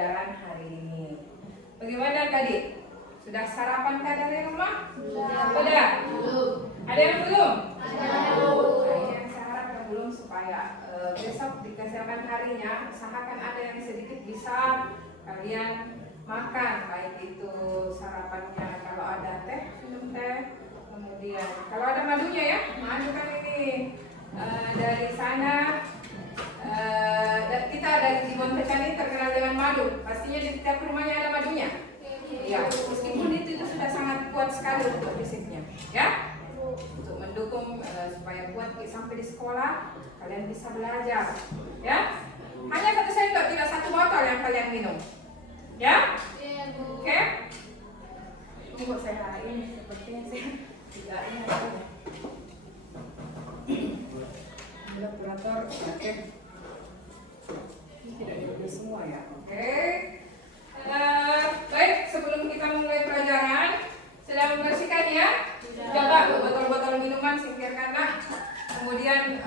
pembelajaran hari ini. Bagaimana tadi? Sudah sarapan kah dari rumah? Sudah. Belum. Ada yang belum? Ada. Yang saya harap yang belum supaya besok di keesokan harinya usahakan ada yang sedikit bisa kalian makan, baik itu sarapannya kalau ada teh, minum teh, kemudian kalau ada madunya ya, madu kan ini dari sana. Kita dari di Montecan ini terkenal dengan madu. Pastinya di setiap rumahnya ada madunya. Ya, meskipun itu sudah sangat kuat sekali untuk fisiknya, ya, untuk mendukung supaya kuat sampai di sekolah kalian bisa belajar, ya. Hanya 1 sendok, tidak 1 botol yang kalian minum, ya. Oke. Ini saya ini sepertinya saya tidak ingat. Kalkulator, oke. Tidak ditulis semua ya, oke. Baik, sebelum kita mulai pelajaran, sudah membersihkan ya? Coba botol-botol minuman singkirkanlah. Kemudian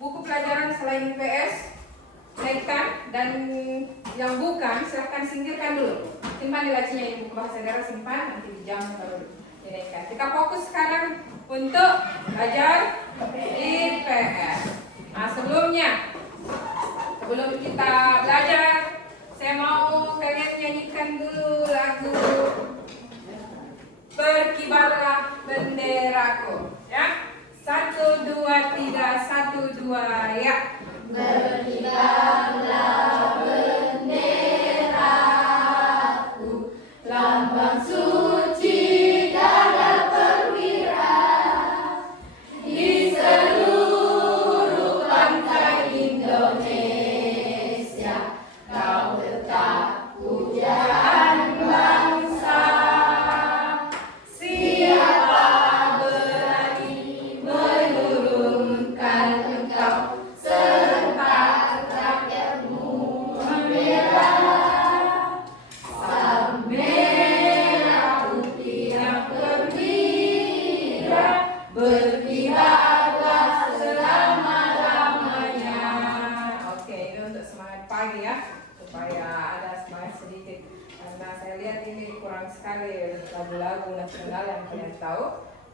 buku pelajaran selain IPS naikkan, dan yang bukan silahkan singkirkan dulu. Simpan di lacinya ini, buku bahasa daerah simpan, nanti di jam baru dinaikkan. Kita fokus sekarang untuk belajar IPS. Nah, sebelum kita belajar, saya mau kalian nyanyikan dulu lagu Berkibarlah Benderaku, ya. 1, 2, 3, 1, 2, ya. Berkibarlah benderaku, lambang suci darah perwira, di seluruh pantai Indonesia kau tetap pujaan bangsa. Siapa berani menurunkan engkau serta rakyatmu membela? Sang merah putih yang perwira, berkibarlah selama-lamanya. Oke, ini untuk semangat pagi ya, supaya ada semangat sedikit. Karena saya lihat ini kurang sekali lagu-lagu nasional yang kalian tahu.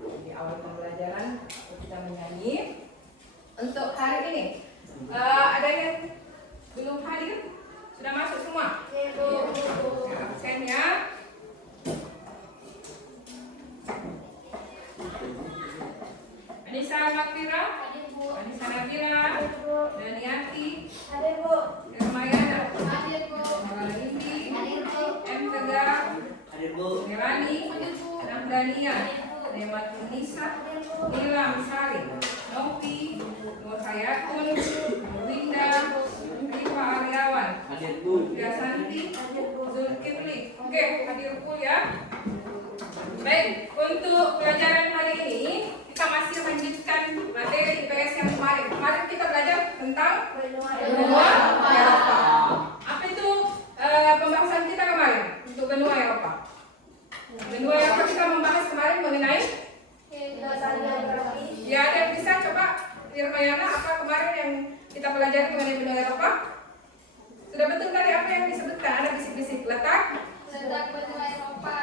Di awal pembelajaran kita menyanyi. Untuk hari ini, ada yang belum hadir? Sudah masuk semua? Absen ya. Anissa Makfira, Anissa Nabila, Daniati, Irmayana, Indi, M. Tegar, Nirani, Namdania, Nemat Nisa, Nilam Sari, Novi, Nur Hayatun, Winda, Rifa Aryawan, Yasanti, Zulkifli. Oke, hadir full ya. Baik, untuk pelajaran hari ini kita masih lanjutkan materi IPS yang kemarin. Kemarin kita belajar tentang benua Eropa. Apa itu pembahasan kita kemarin untuk benua Eropa? Benua Eropa kita membahas kemarin mengenai ya, ada yang bisa coba Irmayana apa kemarin yang kita pelajari mengenai benua Eropa? Sudah betul tadi apa yang disebutkan? Ada bisik-bisik letak benua Eropa.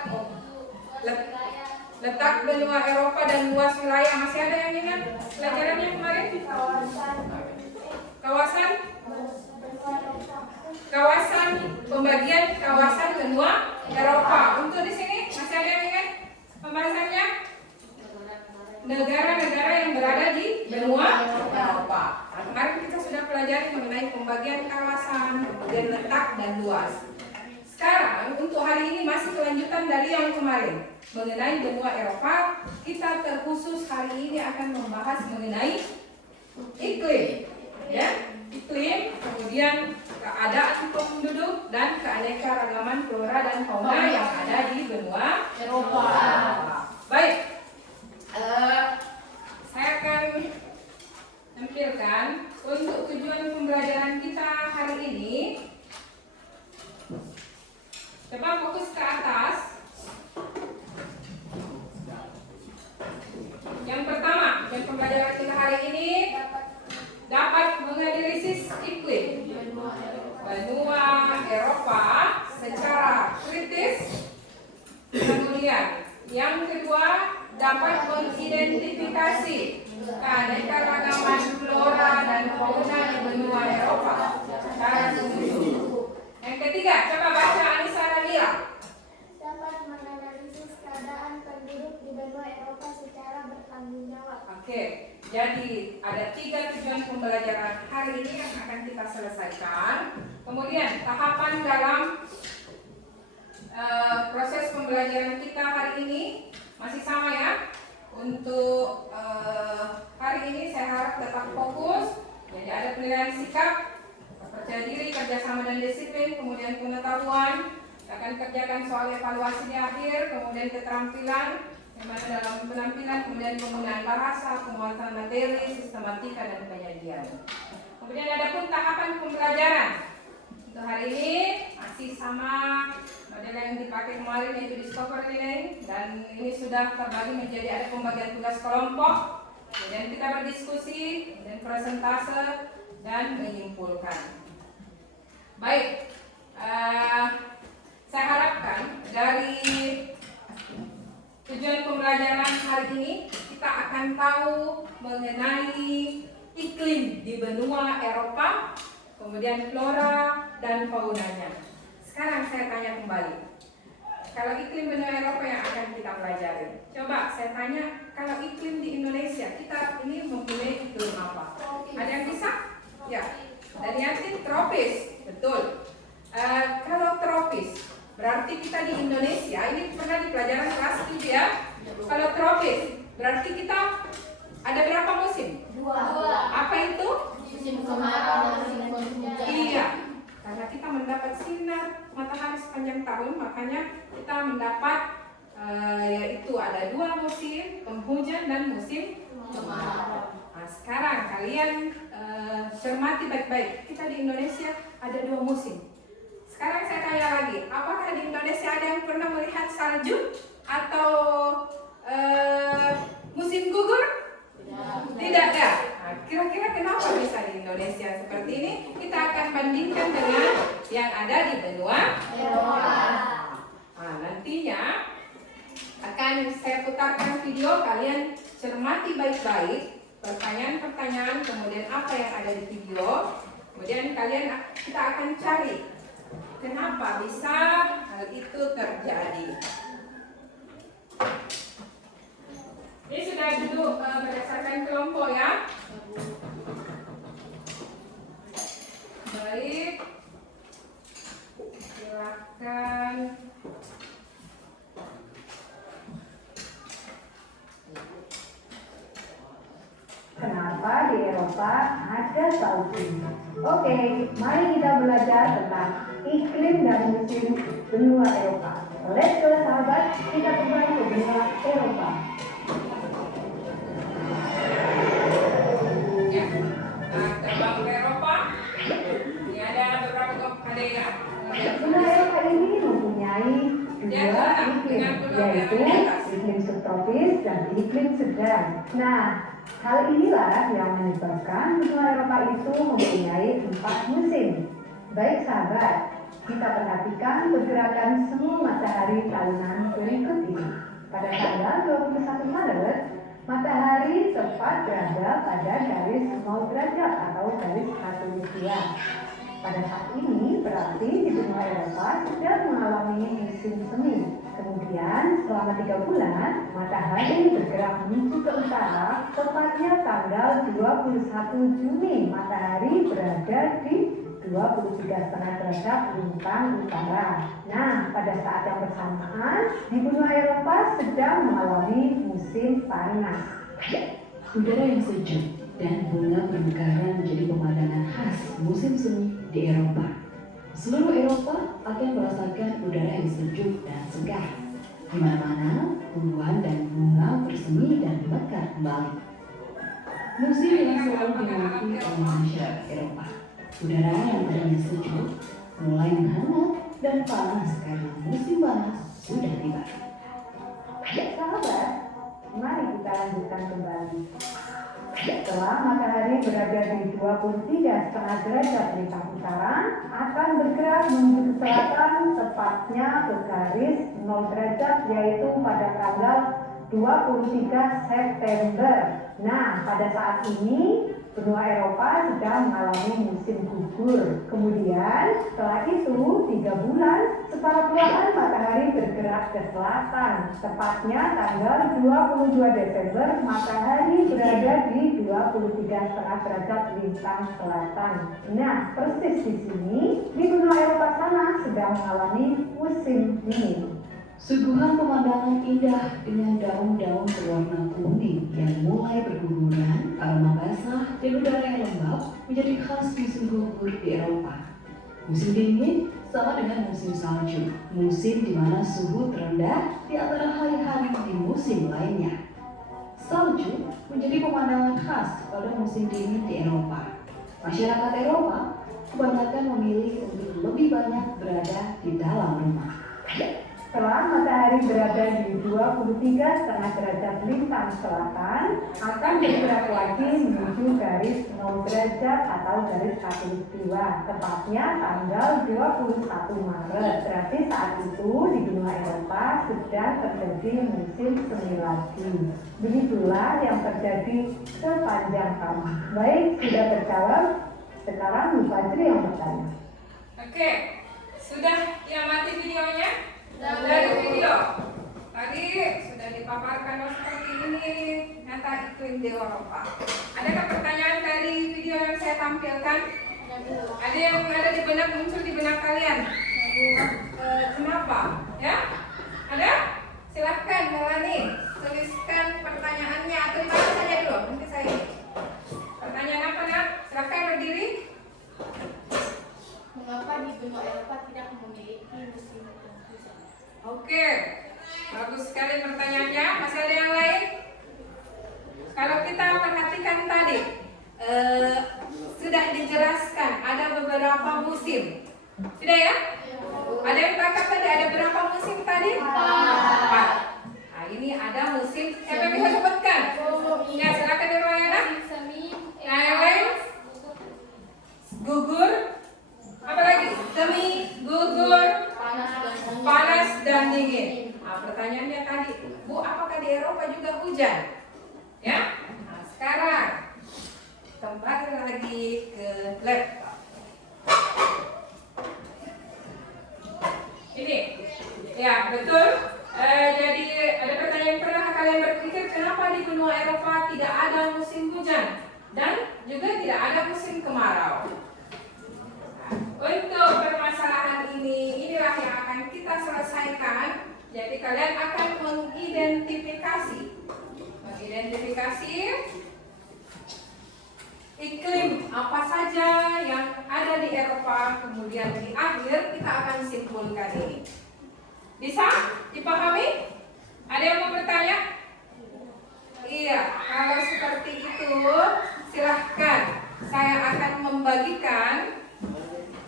Letak benua Eropa dan luas wilayah. Masih ada yang ingat pelajarannya kemarin? Kawasan pembagian kawasan benua Eropa. Untuk di sini masih ada yang ingat pembahasannya? Negara-negara yang berada di benua Eropa. Nah, kemarin kita sudah pelajari mengenai pembagian kawasan, kemudian letak dan luas. Sekarang untuk hari ini masih kelanjutan dari yang kemarin mengenai benua Eropa. Kita terkhusus hari ini akan membahas mengenai iklim, ya, iklim, kemudian keadaan penduduk dan keanekaragaman flora dan fauna yang ada di benua Eropa. Baik, saya akan tampilkan untuk tujuan pembelajaran kita hari ini. Coba fokus ke atas. Yang pertama, yang pembelajaran kita hari ini dapat menganalisis iklim benua Eropa Yang kedua, dapat mengidentifikasi keanekaragaman flora dan fauna di benua Eropa secara menyeluruh. Yang ketiga, coba baca Anissa Nabila. Dapat menganalisis keadaan penduduk di benua Eropa secara bertanggung jawab. Oke, jadi ada 3 tujuan pembelajaran hari ini yang akan kita selesaikan. Kemudian tahapan dalam proses pembelajaran kita hari ini masih sama ya. Untuk hari ini saya harap tetap fokus. Jadi ada penilaian sikap, percaya diri, kerjasama dan disiplin, kemudian pengetahuan. Kita akan kerjakan soal evaluasi di akhir, kemudian keterampilan, yang mana dalam penampilan, kemudian penggunaan bahasa, penguasaan materi, sistematika dan penyajian. Kemudian ada pun tahapan pembelajaran. Untuk hari ini masih sama model yang dipakai kemarin, yaitu discover learning, dan ini sudah terbagi menjadi ada pembagian tugas kelompok, kemudian kita berdiskusi, kemudian presentase dan menyimpulkan. Baik, saya harapkan dari tujuan pembelajaran hari ini kita akan tahu mengenai iklim di benua Eropa, kemudian flora dan faunanya. Sekarang saya tanya kembali, kalau iklim benua Eropa yang akan kita pelajari, coba saya tanya, kalau iklim di Indonesia, kita ini mempunyai iklim apa? Ada yang bisa? Ya, dan yakin tropis, betul. Kalau tropis, berarti kita di Indonesia, ini pernah di pelajaran kelas 7 ya. Kalau tropis, berarti kita ada berapa musim? 2. Apa itu? Musim kemarau dan musim hujan. Iya, karena kita mendapat sinar matahari sepanjang tahun, makanya kita mendapat yaitu ada 2 musim, penghujan dan musim Kemarau. Nah, sekarang kalian cermati baik-baik, kita di Indonesia ada 2 musim. Sekarang saya tanya lagi, apakah di Indonesia ada yang pernah melihat salju atau musim gugur? Tidak ada. Nah, kira-kira kenapa bisa di Indonesia seperti ini? Kita akan bandingkan dengan yang ada di benua Eropa. Nah, nantinya akan saya putarkan video, kalian cermati baik-baik pertanyaan-pertanyaan, kemudian apa yang ada di video, kemudian kita akan cari kenapa bisa hal itu terjadi. Ini sudah duduk berdasarkan kelompok ya. Baik, silakan. Kenapa di Eropa ada salju? Oke, mari kita belajar tentang iklim dan musim benua Eropa. Let's go sahabat, kita terbang ke benua Eropa. Ya, nah, terbang ke Eropa. Ini ada beberapa ada ya. Benua Eropa ini mempunyai 2 iklim, yaitu iklim subtropis dan iklim sedang. Nah, hal inilah yang menyebabkan benua Eropa itu mempunyai 4 musim. Baik sahabat, kita perhatikan pergerakan semu matahari tahunan berikut ini. Pada tanggal 21 Maret, matahari tepat berada pada garis 0 derajat atau garis khatulistiwa. Pada saat ini berarti di benua Eropa sedang mengalami musim semi. Kemudian selama 3 bulan, matahari bergerak menuju ke utara, tepatnya tanggal 21 Juni, matahari berada di 23,5 derajat lintang utara. Nah, pada saat yang bersamaan, di benua Eropa sedang mengalami musim panas. Udara yang sejuk dan bunga bermekaran menjadi pemandangan khas musim semi di Eropa. Seluruh Eropa akan merasakan udara yang sejuk dan segar. Di mana-mana, tumbuhan dan bunga bersemi dan mekar kembali. Musim yang selalu dinanti oleh masyarakat Eropa. Udara yang tadinya sejuk mulai menghangat dan panas karena musim panas sudah tiba. Sahabat, mari kita lanjutkan kembali. Setelah matahari berada di 23,5 derajat lintang utara, akan bergerak menuju ke selatan tepat tepatnya ke garis 0 derajat, yaitu pada tanggal 23 September. Nah, pada saat ini benua Eropa sedang mengalami musim gugur. Kemudian setelah itu 3 bulan setelah perlahan matahari bergerak ke selatan. Tepatnya tanggal 22 Desember matahari berada di 23,5 derajat lintang selatan. Nah, persis di sini di benua Eropa sana sedang mengalami musim dingin. Suguhan pemandangan indah dengan daun-daun berwarna kuning yang mulai berguguran, aroma basah, dan udara yang lembab menjadi khas musim gugur di Eropa. Musim dingin sama dengan musim salju, musim di mana suhu terendah di antara hari-hari di musim lainnya. Salju menjadi pemandangan khas pada musim dingin di Eropa. Masyarakat Eropa kebanyakan memilih untuk lebih banyak berada di dalam rumah. Setelah matahari berada di 23,5 derajat lintang selatan, akan bergerak lagi menuju garis 0 derajat atau garis khatulistiwa, tepatnya tanggal 21 Maret. Berarti saat itu di benua Eropa sedang terjadi musim semi lagi. Begitulah yang terjadi sepanjang tahun. Baik, sudah terjawab. Sekarang Bu Fajri yang bertanya. Oke, sudah diamati videonya? Dari video tadi sudah dipaparkan seperti ini nyata iklim di Eropa. Adakah pertanyaan dari video yang saya tampilkan? Ada yang ada di benak, muncul di benak kalian? Kenapa? Ya? Ada? Silahkan Melani, tuliskan pertanyaannya atau dibaca saja dulu. Nanti saya ini. Pertanyaan apa nak? Silahkan berdiri. Mengapa di benua Eropa tidak memiliki musim hujan? Oke, bagus sekali pertanyaannya. Masih ada yang lain? Kalau kita perhatikan tadi, sudah dijelaskan ada beberapa musim. Tidak ya? Ada yang tangkap tadi ada berapa musim tadi? 4. Nah, ini ada musim. Siapa yang bisa sebutkan? Ya, silakan Nirwayana. Nah, yang lain? Gugur. Apa lagi? Semi, gugur, panas dan dingin. Nah, pertanyaannya tadi, Bu, apakah di Eropa juga hujan? Ya. Nah, sekarang kembali lagi ke laptop. Ini, ya betul. Jadi ada pertanyaan, pernah kalian berpikir kenapa di benua Eropa tidak ada musim hujan dan juga tidak ada musim kemarau? Untuk permasalahan ini, inilah yang akan kita selesaikan. Jadi kalian akan mengidentifikasi iklim apa saja yang ada di Eropa. Kemudian di akhir kita akan simpulkan ini. Bisa dipahami? Ada yang mau bertanya? Iya, kalau seperti itu silahkan. Saya akan membagikan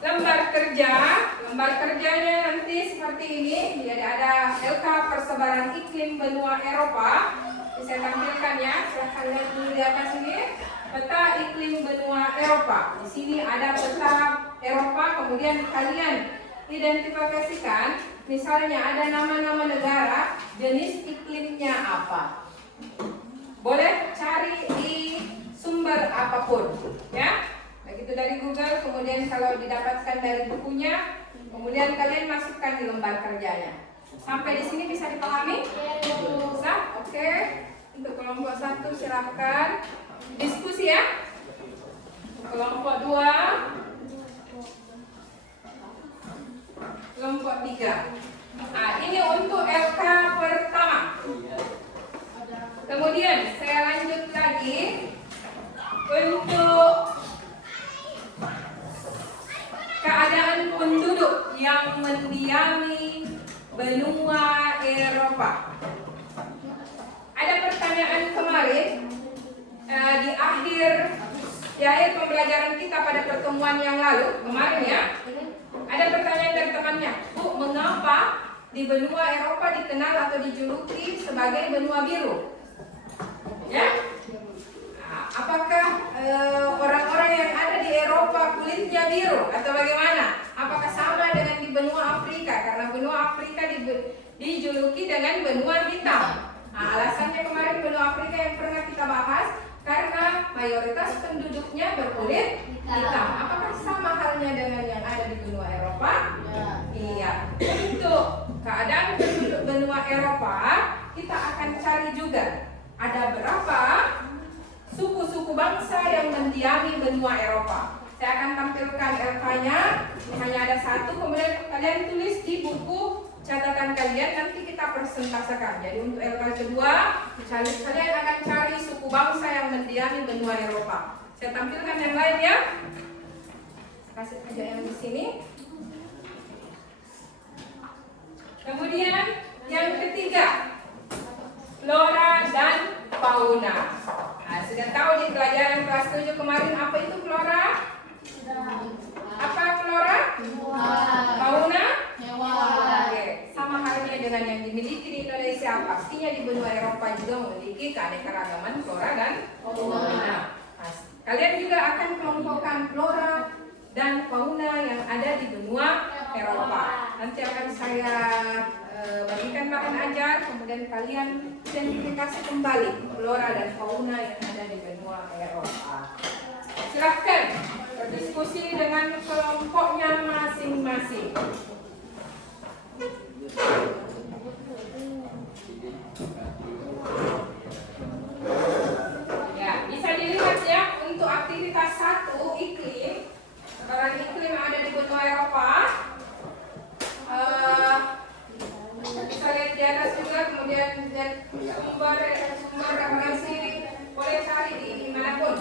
lembar kerjanya nanti seperti ini. Jadi ada LK persebaran iklim benua Eropa. Bisa tampilkan ya. Silahkan lihat dulu di atas ini. Peta iklim benua Eropa. Di sini ada peta Eropa. Kemudian kalian identifikasikan. Misalnya ada nama-nama negara. Jenis iklimnya apa? Boleh cari di sumber apapun, ya. Baik itu dari Google, kemudian kalau didapatkan dari bukunya, kemudian kalian masukkan di lembar kerjanya. Sampai di sini bisa dipahami? Bisa? Oke. Untuk kelompok 1 silakan diskusi ya. Kelompok 2, kelompok 3. Nah, ini untuk LK pertama. Kemudian saya lanjut lagi untuk keadaan penduduk yang mendiami benua Eropa. Ada pertanyaan kemarin di akhir pembelajaran kita pada pertemuan yang lalu kemarin ya. Ada pertanyaan dari temannya, Bu, mengapa di benua Eropa dikenal atau dijuluki sebagai benua biru? Ya? Apakah orang-orang yang ada di Eropa kulitnya biru atau bagaimana? Apakah sama dengan di benua Afrika? Karena benua Afrika dijuluki dengan benua hitam. Nah, alasannya kemarin benua Afrika yang pernah kita bahas karena mayoritas penduduknya berkulit hitam. Apakah sama halnya dengan yang ada di benua Eropa? Iya. Untuk keadaan penduduk benua Eropa, kita akan cari juga ada berapa suku-suku bangsa yang mendiami benua Eropa. Saya akan tampilkan LK-nya. Ini hanya ada satu, kemudian kalian tulis di buku catatan kalian, nanti kita persentasekan. Jadi untuk LK kedua, kalian akan cari suku bangsa yang mendiami benua Eropa. Saya tampilkan yang lain ya. Kasih aja yang di sini. Kemudian yang ketiga, flora dan fauna. Nah, sudah tahu di pelajaran kelas 7 kemarin apa itu flora? Apa flora? Fauna? Oke, sama halnya dengan yang dimiliki di Indonesia, pastinya di benua Eropa juga memiliki keanekaragaman flora dan fauna. Nah, kalian juga akan kelompokkan flora dan fauna yang ada di benua Eropa. Nanti akan saya bagikan bahan ajar, kemudian kalian identifikasi kembali flora dan fauna yang ada di benua Eropa. Silahkan berdiskusi dengan kelompoknya masing-masing. Ya, bisa dilihat ya untuk aktivitas 1 iklim. Sekarang iklim yang ada di benua Eropa. Bisa lihat di atas juga, kemudian sumber referensi boleh cari di manapun.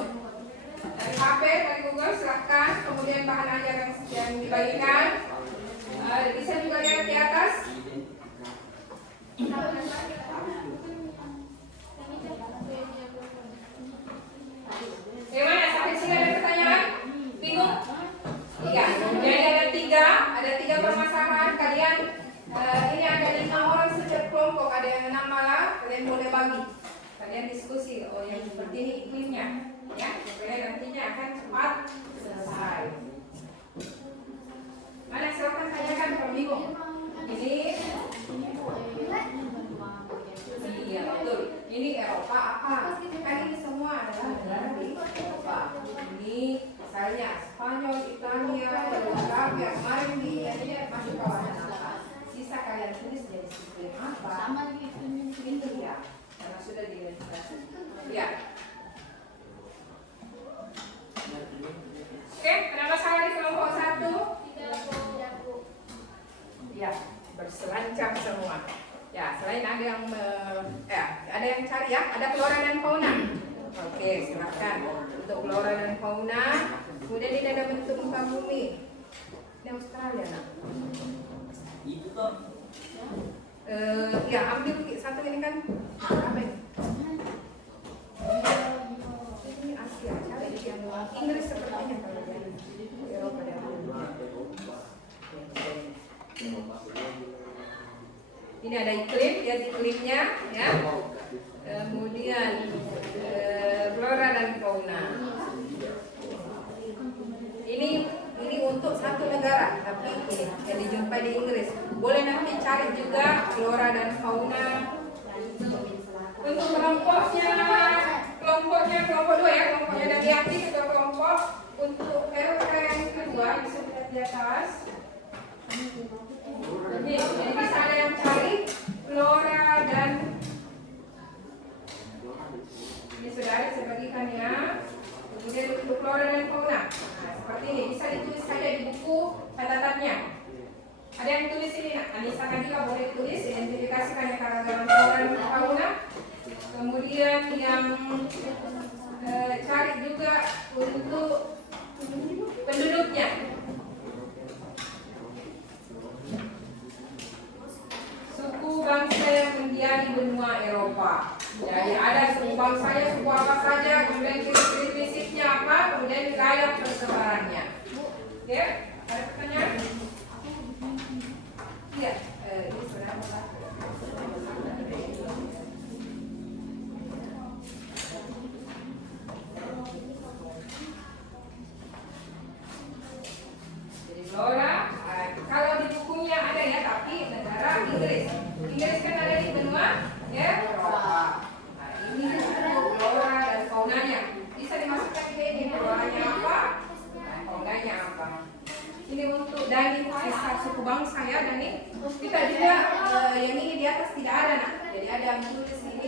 Dari HP, dari Google silahkan. Kemudian bahan ajar yang dibagikan. Bisa juga lihat di atas. Bagaimana? Sampai sini ada pertanyaan? Bingung? Iya. Jadi ada tiga permasalahan. Kalian ini ada 5 orang setiap kelompok. Ada yang 6 malah. Kalian boleh bagi. Kalian diskusi. Oh, yang seperti ini iklimnya, ya. Supaya nantinya akan cepat selesai. Mana silakan tanyakan kalau bingung. Ini. Iya betul. Ini Eropa apa? Kan ini semua adalah negara di Eropa. Ini misalnya Spanyol, Italia, Yugoslavia, kemarin di Indonesia masuk kawasan apa? Sisa kalian tulis jadi iklim apa? Itu ya, karena sudah diidentifikasi. Ya. Oke, ada masalah di kelompok 1? Ya, berselancar semua. Ya, selain ada yang ada yang cari ya, ada flora dan fauna. Oke, silakan untuk flora dan fauna. Kemudian ini ada bentuk muka bumi. Ini Australia, nak. Itu toh. Ya, ambil satu ini kan apa ini? Ini Asia, cari yang Inggris sepertinya kalau dari Eropa dan ini ada iklim, ya iklimnya, ya. Kemudian flora dan fauna. Ini untuk satu negara, tapi ini yang dijumpai di Inggris. Boleh nanti cari juga flora dan fauna. Untuk kelompok 2 ya, kelompoknya dari hati ke kelompok. Untuk LK yang kedua bisa lihat di atas. Ini bisa ada yang cari flora dan ini sudah ada saya bagikan ya. Kemudian untuk flora dan fauna. Nah, seperti ini bisa ditulis saja di buku catatannya. Ada yang tulis ini, Anissa Kadila boleh tulis identifikasikan yang keragaman flora dan fauna. Kemudian yang cari juga untuk penduduknya. Suku bangsa yang mendiami benua Eropa. Jadi ada suku bangsanya, suku apa saja, kemudian ciri-ciri apa, kemudian wilayah persebarannya. Oke, ada pertanyaan? Iya, ini sebenarnya jadi flora kaki negara Inggris. Inggris kan ada di benua Eropa. Nah, ini untuk flora dan faunanya. Bisa dimasukkan ke ini floranya apa, dan faunanya apa. Ini untuk Dani sisa suku bangsa ya Dani. Kita juga yang ini di atas tidak ada nak. Jadi ada yang tulis ini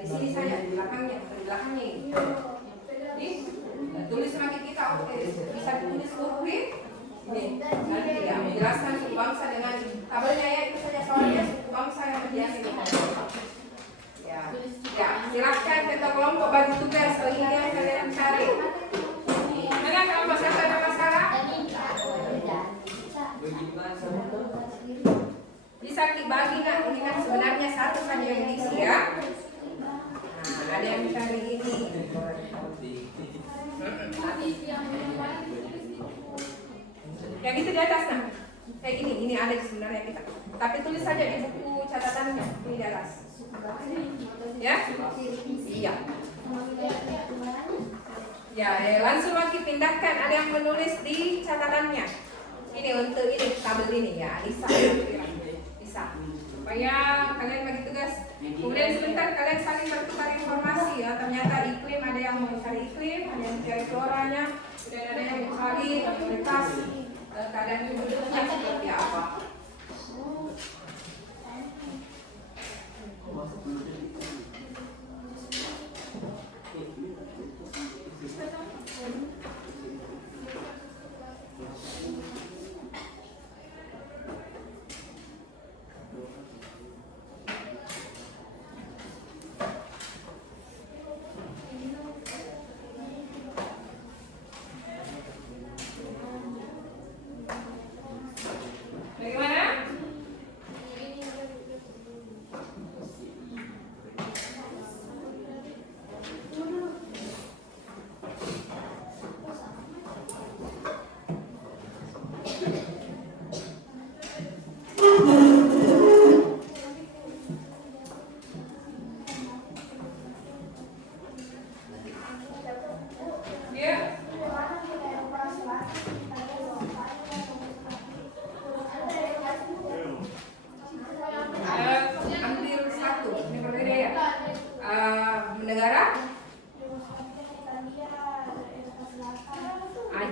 di sini saja di belakangnya, di belakangnya ini. Jadi tulis lagi kita bisa ditulis hurufin. Ini nanti ya menjelaskan suku bangsa dengan tabelnya ya itu saja soalnya suku bangsa yang berhiasi ini. Ya, silakan kita kelompok bagi tugas bagi yang kalian cari. Mana kalau masalah ada masalah? Bisa dibagi nak, ini kan sebenarnya satu saja yang diisi ya. Nah, ada yang cari ini. Yang itu di atas nah. Kayak ini ada sebenarnya kita. Tapi tulis saja di buku catatannya ini di atas. Ya? Iya. Ya, langsung lagi pindahkan. Ada yang menulis di catatannya. Ini untuk ini tabel ini ya, Lisa. Lisa. Supaya kalian bagi tugas. Kemudian sebentar kalian saling bertukar informasi ya. Ternyata iklim ada yang mencari iklim, ada yang mencari floranya, dan ada yang mencari mayoritas keadaan penduduknya seperti apa.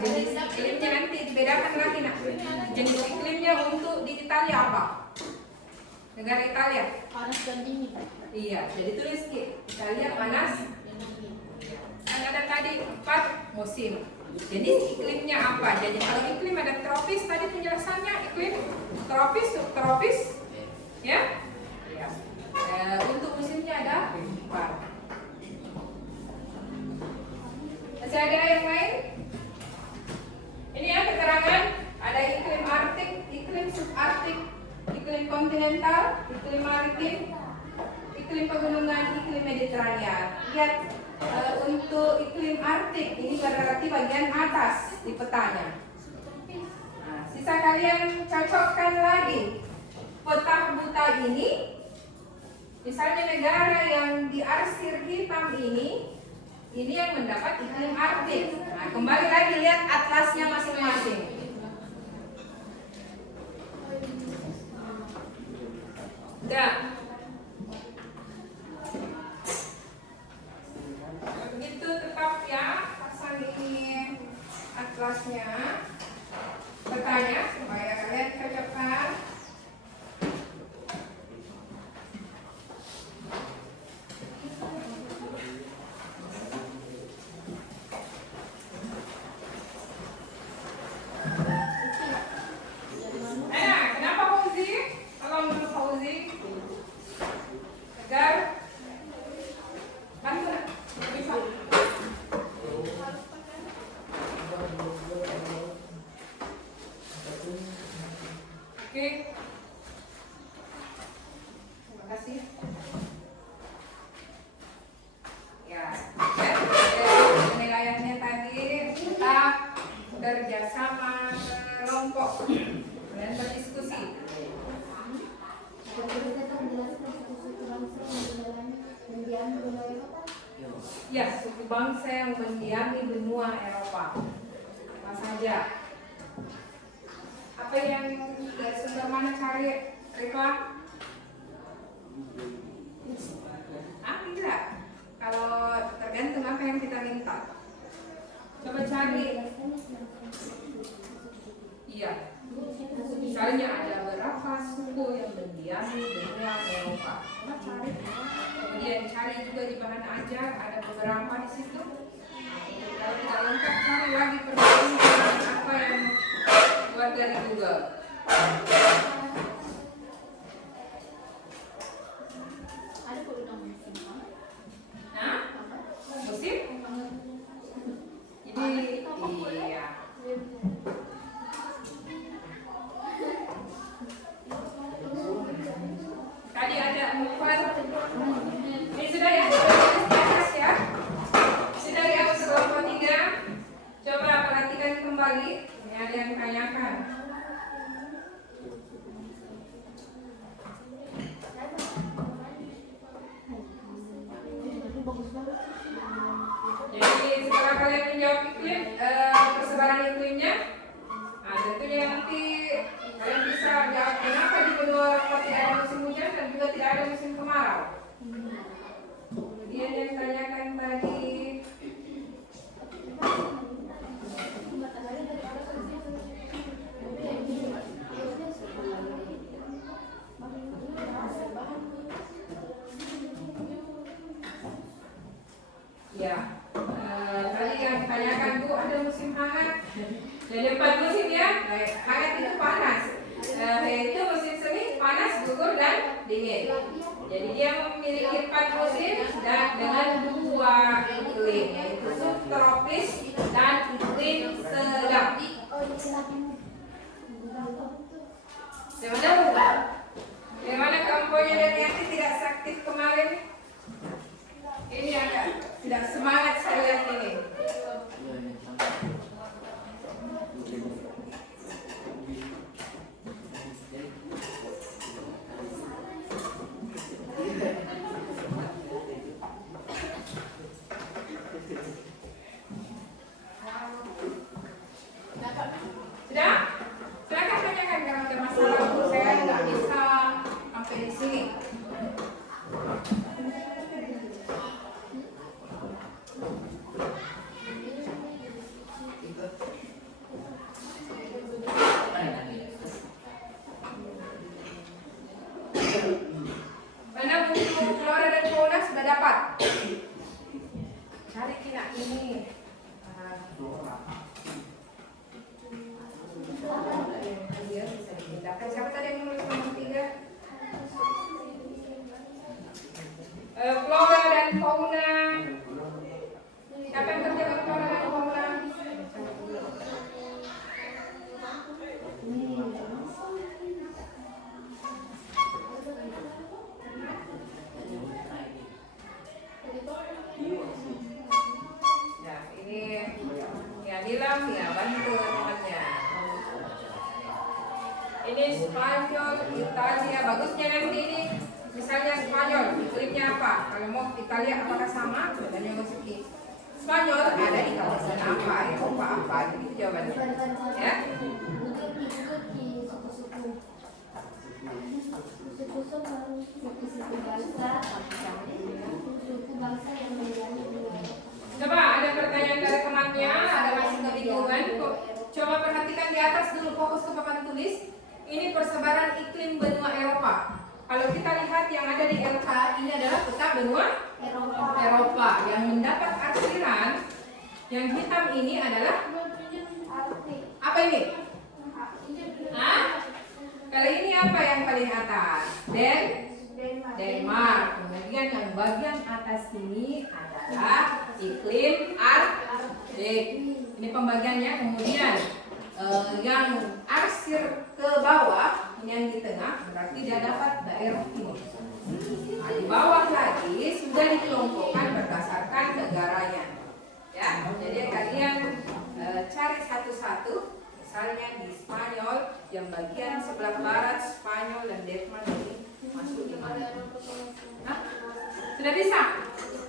Jenis iklimnya nanti dibedakan lagi nak. Jenis iklimnya untuk di Italia apa? Negara Italia. Panas dan dingin. Iya, jadi tulis Italia panas. Kan ada tadi 4 musim. Jenis iklimnya apa? Jadi kalau iklim ada tropis tadi penjelasannya iklim tropis, subtropis, ya. Ya. Untuk musimnya ada 4. Masih ada yang lain? Ini ya keterangan ada iklim Arktik, iklim subarktik, iklim kontinental, iklim maritim, iklim pegunungan, iklim Mediterania. Lihat untuk iklim Arktik ini berarti bagian atas di petanya. Nah, sisa kalian cocokkan lagi peta buta ini. Misalnya negara yang diarsir hitam ini yang mendapat iklim Arktik. Nah, kembali lagi lihat atlasnya masing-masing. Ya. Begitu tetap ya, pasang ini atlasnya, petanya supaya kalian cocokkan. Oke. Terima kasih. Ya, penilaiannya tadi tetap kerjasama kelompok dan berdiskusi. Ya, suku bangsa yang mendiami benua Eropa. Apa saja? Apa yang dari sumber cari Rika? Tidak. Kalau tergantung apa yang kita minta. Coba cari. Iya. Misalnya ada berapa suku yang mendiami benua Eropa. Coba cari. Kemudian cari juga di bahan ajar ada beberapa di situ. Kalau tidak lengkap cari lagi perbandingan apa yang buat dari Google. Nah, musim? Ini iya. Tadi ada 4. Ini sudah ya, di atas ya. Sudah ya selama 3. Coba perhatikan kembali. Ini ada yang ditanyakan. Jadi setelah kalian menjawab iklim, persebaran iklimnya, tentunya nanti kalian bisa jawab kenapa di benua Eropa tidak ada musim hujan dan juga tidak ada musim kemarau. Kemudian yang ditanyakan tadi, ya, tadi yang ditanyakan Bu ada musim hangat. Jadi 4 musim ya. Hangat itu panas. Yaitu musim semi, panas, gugur dan dingin. Jadi dia memiliki 4 musim dan dengan 2 iklim, yaitu subtropis dan iklim sedang. Bagaimana kampanye dan Yanti tidak sakit kemarin? Ini agak tidak semangat saya lihat ini. Sudah? Silakan tanyakan kalau ada masalah. Saya nggak bisa sampai di sini. Mana buku flora dan fauna sudah dapat? Cari kina ini. Iya, bisa dipindahkan. Siapa tadi yang nulis nomor 3? Flora dan fauna. Siapa yang terjawab flora dan fauna? Ya, ini ya bilang ya bantu temannya. Ini Spanyol, Italia. Bagusnya nanti ini misalnya Spanyol, iklimnya apa? Kalau mau Italia apakah sama? Jawabannya Masuki. Spanyol ada di kawasan apa? Eropa apa? Itu jawabannya. Ya. Coba ada pertanyaan dari temannya, ada masih kebingungan. Coba perhatikan di atas dulu, fokus ke papan tulis. Ini persebaran iklim benua Eropa. Kalau kita lihat yang ada di Eropa, ini adalah peta benua Eropa yang mendapat arsiran. Yang hitam ini adalah apa ini? Hah? Kali ini apa yang paling atas? Denmark. Kemudian yang bagian atas ini adalah iklim Arktik. Ini pembagiannya. Kemudian yang arsir ke bawah, ini yang di tengah, berarti dia dapat daerah timur. Nah, di bawah lagi sudah dikelompokkan berdasarkan negaranya. Ya, jadi kalian cari satu-satu. Misalnya di Spanyol, yang bagian sebelah barat Spanyol dan Denmark ini masuk di mana? Hah? Sudah bisa?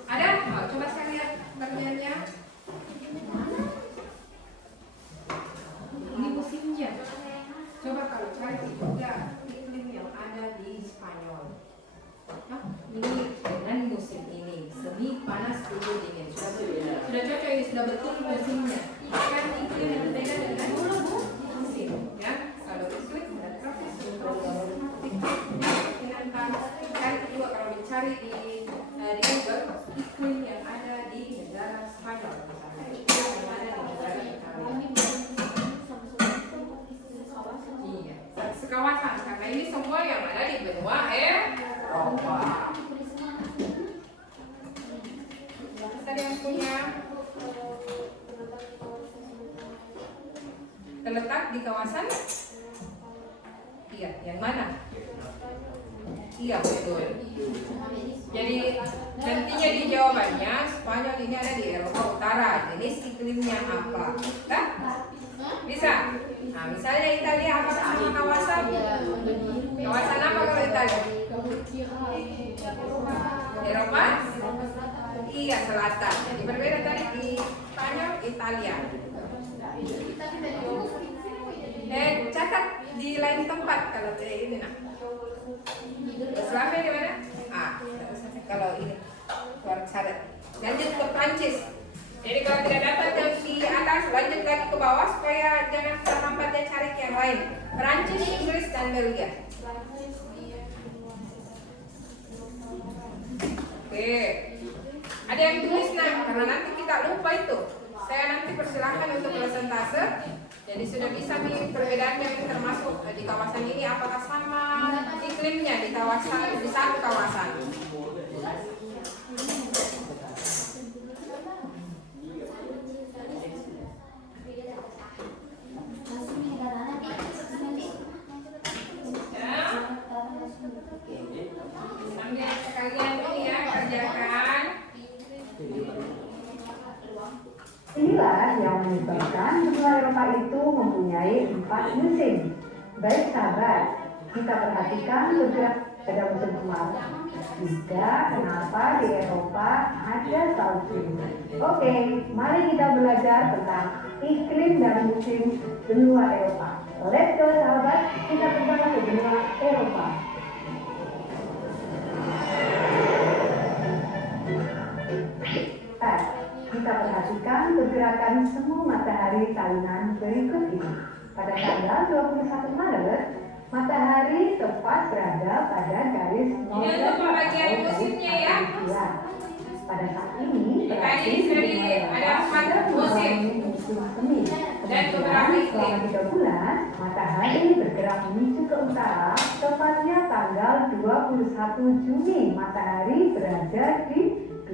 Ada? Oh, coba saya lihat pertanyaannya. Ini musimnya. Coba kalau cari juga iklim sudah betul musimnya. Kan iklim berbeda dengan musim, ya. Kalau iklim dan tropis untuk iklim cari juga kalau mencari di Google iklim yang ada di negara Spanyol, misalnya iklim yang ada di negara Italia. Iya, sekawasan karena ini semua yang ada di benua Eropa. Tadi yang punya terletak di kawasan, iya, yang mana? Iya, betul. Jadi nantinya di jawabannya Spanyol ini ada di Eropa Utara. Jenis iklimnya apa? Nah, bisa? Nah, misalnya Italia apa sama kawasan? Kawasan apa kalau Italia? Eropa? Iya, selatan. Jadi berbeda tadi di Spanyol, Italia. Catat di lain tempat kalau ini nak. Yugoslavia di mana? Kalau ini keluar catat. Lanjut ke Prancis. Jadi kalau tidak dapat yang di atas, lanjut lagi ke bawah supaya jangan terhambat dan cari yang lain. Prancis, Inggris, dan Belgia. Oke. Ada yang tulis nak, karena nanti kita lupa itu. Saya nanti persilahkan untuk persentase. Jadi sudah bisa nih perbedaannya yang termasuk di kawasan ini apakah sama iklimnya di kawasan di satu kawasan. Ya. Ambil sekalian ini ya, kerjakan. Inilah yang menyebabkan benua Eropa itu mempunyai 4 musim. Baik sahabat, kita perhatikan beberapa pada musim kemarau. Juga kenapa di Eropa ada salju. Oke, mari kita belajar tentang iklim dan musim benua Eropa. Let's go sahabat, kita terbang ke benua Eropa. Kita perhatikan pergerakan semu matahari tahunan berikut ini. Pada tanggal 21 Maret, matahari tepat berada pada garis 0 bagian musimnya ya. Pada saat ini Tadi ada 4 musim semi. dan beberapa iklim. Selama 3 bulan, matahari bergerak menuju ke utara. Tepatnya tanggal 21 Juni, matahari berada di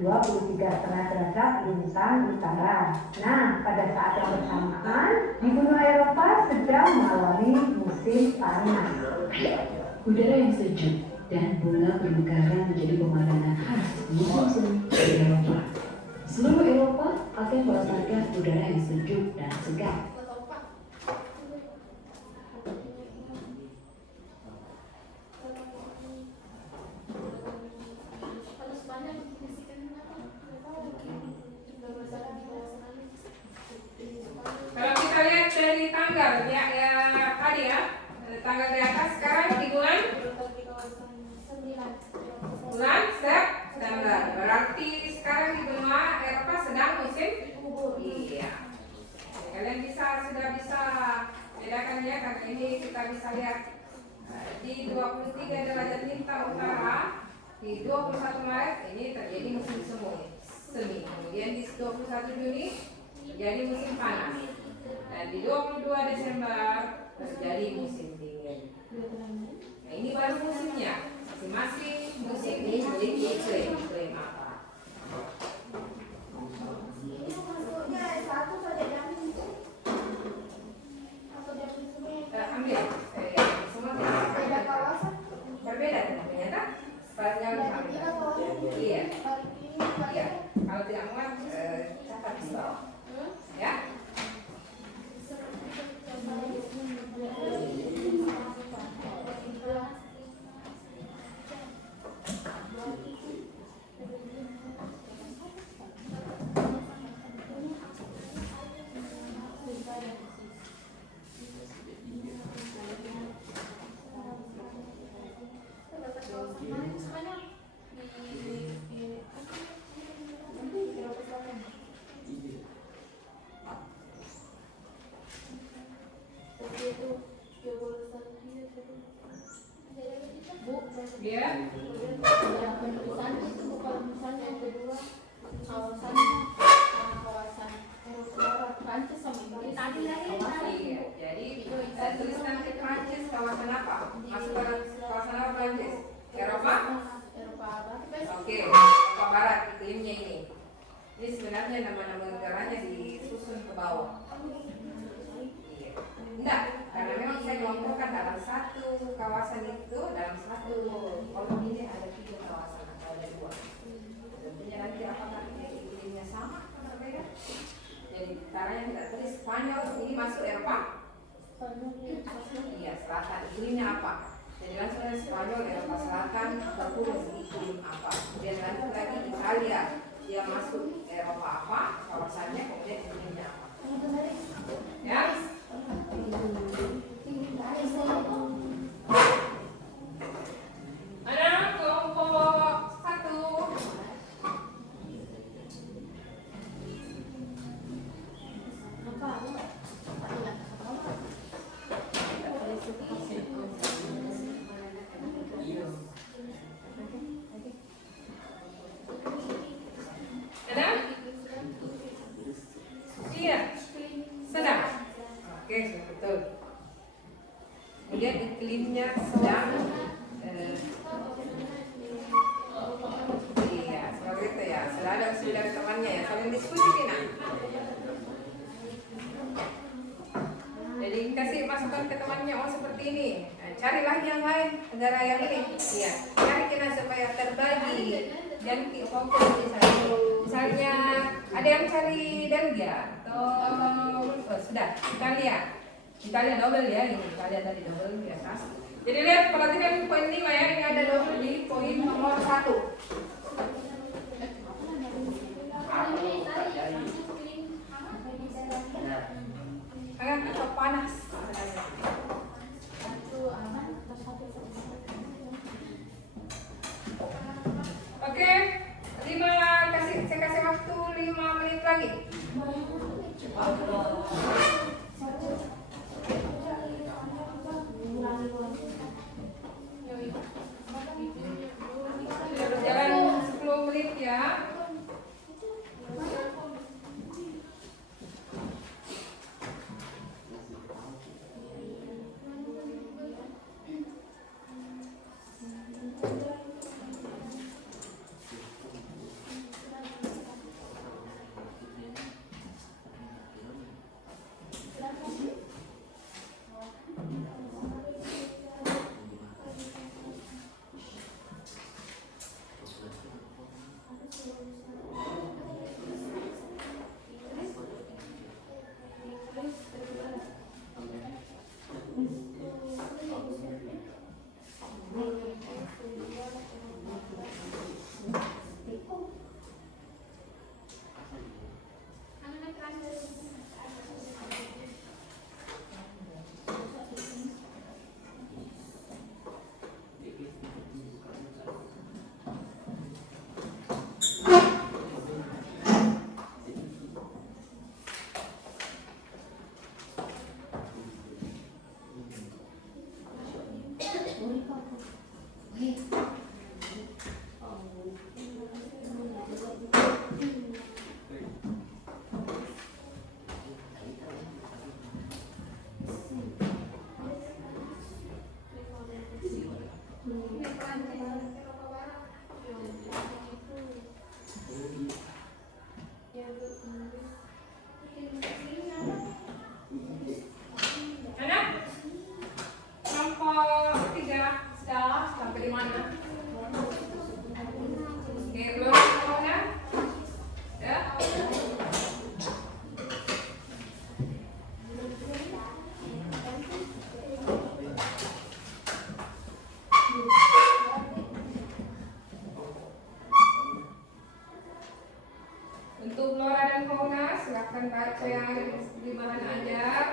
23,5 derajat lintang utara. Nah, pada saat yang bersamaan, di benua Eropa sedang mengalami musim panas. Udara yang sejuk dan bunga bermekaran menjadi pemandangan khas musim semi di Eropa. Seluruh Eropa akan merasakan udara yang sejuk dan segar. Kalau kita lihat dari tanggal ya, tadi ya, tanggal di atas sekarang di bulan September. Berarti sekarang di benua Eropa sedang musim. Iya. Kalian sudah bisa bedakan ya, karena ini kita bisa lihat di 23 derajat lintang utara di 21 Maret ini terjadi musim semi. Kemudian di 21 Juni terjadi musim panas. Dan di 22 Desember terjadi musim dingin. Nah, ini baru musimnya. Masing-masing musim ini memiliki iklim apa? Ambil. Semua berbeda ternyata. Sepanjang iya. Iya. Kalau tidak muat, catat di bawah. Ya. Ya. Yang penulisan itu bukan misalnya yang kedua kawasan Eropa Prancis sama Inggris. Iya. Jadi saya tuliskan ke Prancis kawasan apa? Masuk ke kawasan apa Prancis? Eropa? Eropa Barat. Oke, Eropa Barat iklimnya ini. Ini sebenarnya nama-nama negaranya disusun ke bawah. Iya. Enggak, karena memang saya kelompokkan dalam satu kawasan itu, dalam satu kolom ini ada 3 kawasan atau ada 2. Tentunya nanti apakah iklimnya sama atau berbeda? Jadi caranya kita tulis Spanyol ini masuk Eropa. Iya, selatan iklimnya apa? Jadi langsung dari Spanyol Eropa Selatan tertulis iklim apa. Kemudian lanjut lagi Italia, dia masuk Eropa apa, kawasannya kemudian iklimnya apa. Ya. Anak kelompok 1. Ada? Iya. Sedang. Oke, betul. Kemudian iklimnya sedang. Iya, seperti itu ya. Sudah ada temannya ya. Saling diskusi Pina. Jadi kasih masukan ke temannya, oh seperti ini. Nah, cari lagi yang lain, negara yang ini. Iya, cari kita supaya terbagi dan fokus misalnya ada yang cari Belgia atau sudah Italia double ya, ini Italia tadi double biasa. Jadi lihat perhatikan poin 5 ya, ini ada double di poin nomor 1. Agak atau panas. Oke, saya kasih waktu 5 menit lagi. Sudah berjalan 10 menit ya. Untuk flora dan fauna, silahkan baca yang ada di bahan ajar.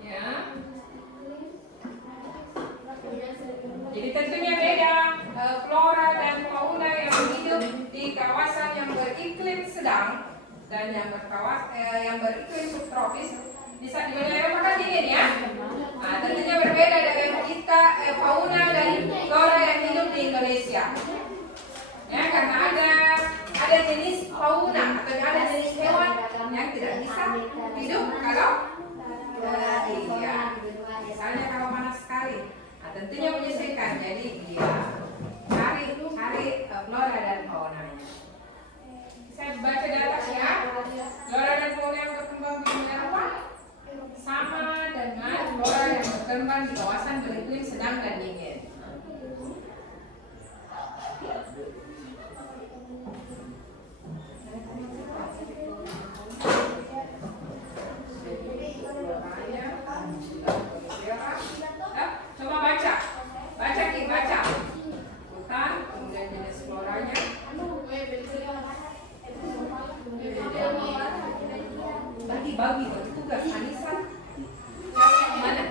Ya. Jadi tentunya beda flora dan fauna yang hidup di kawasan yang beriklim sedang dan yang beriklim subtropis. Bisa di Eropa kan dingin ya. Nah, tentunya berbeda dengan kita fauna dan tidak. Ya, karena ada jenis fauna atau ada jenis hewan yang tidak bisa hidup kalau iya. Misalnya kalau panas sekali, nah, tentunya menyesuaikan. Jadi dia cari flora dan faunanya. Saya baca di atas ya. Flora dan fauna yang berkembang di dunia Eropa sama dengan flora yang berkembang di kawasan beriklim sedang dan dingin. Coba baca. Hutan, kemudian jenis floranya. Bagi tugas Anissa. Mana?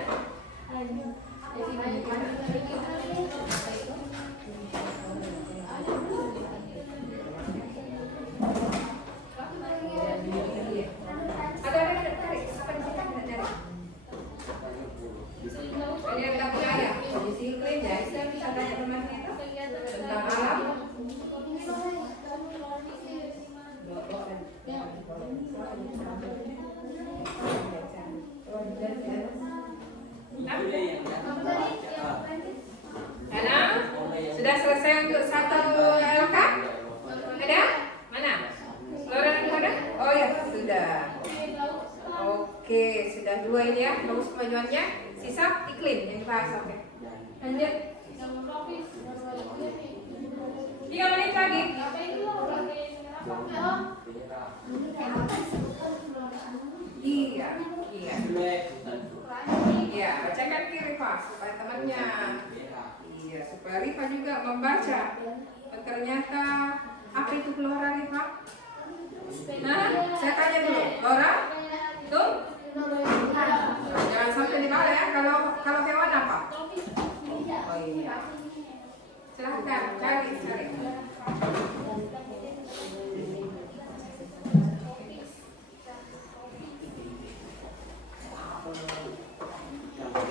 Tentang alam. Ana, sudah selesai untuk satu LK? Ada? Mana? Flora dan fauna? Oh ya, sudah. Oke, sudah 2 ini ya. Bagus kemajuannya. Sisa iklim yang dibahas. Oke. Lanjut. 3 menit lagi. Iya. Iya, bacakan ke Rifa supaya temannya. Iya, supaya Rifa juga membaca. Ternyata apa itu flora, Rifa? Nah, saya tanya dulu, flora itu? Jangan sampai dibalik ya. Kalau hewan apa? Oh iya. Silahkan cari.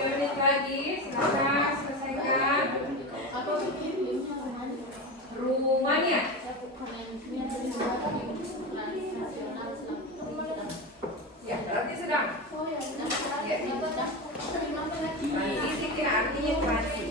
Menit lagi, silahkan selesaikan. Rumahnya. Ya, berarti sedang. Ya. Transisi kira artinya transisi.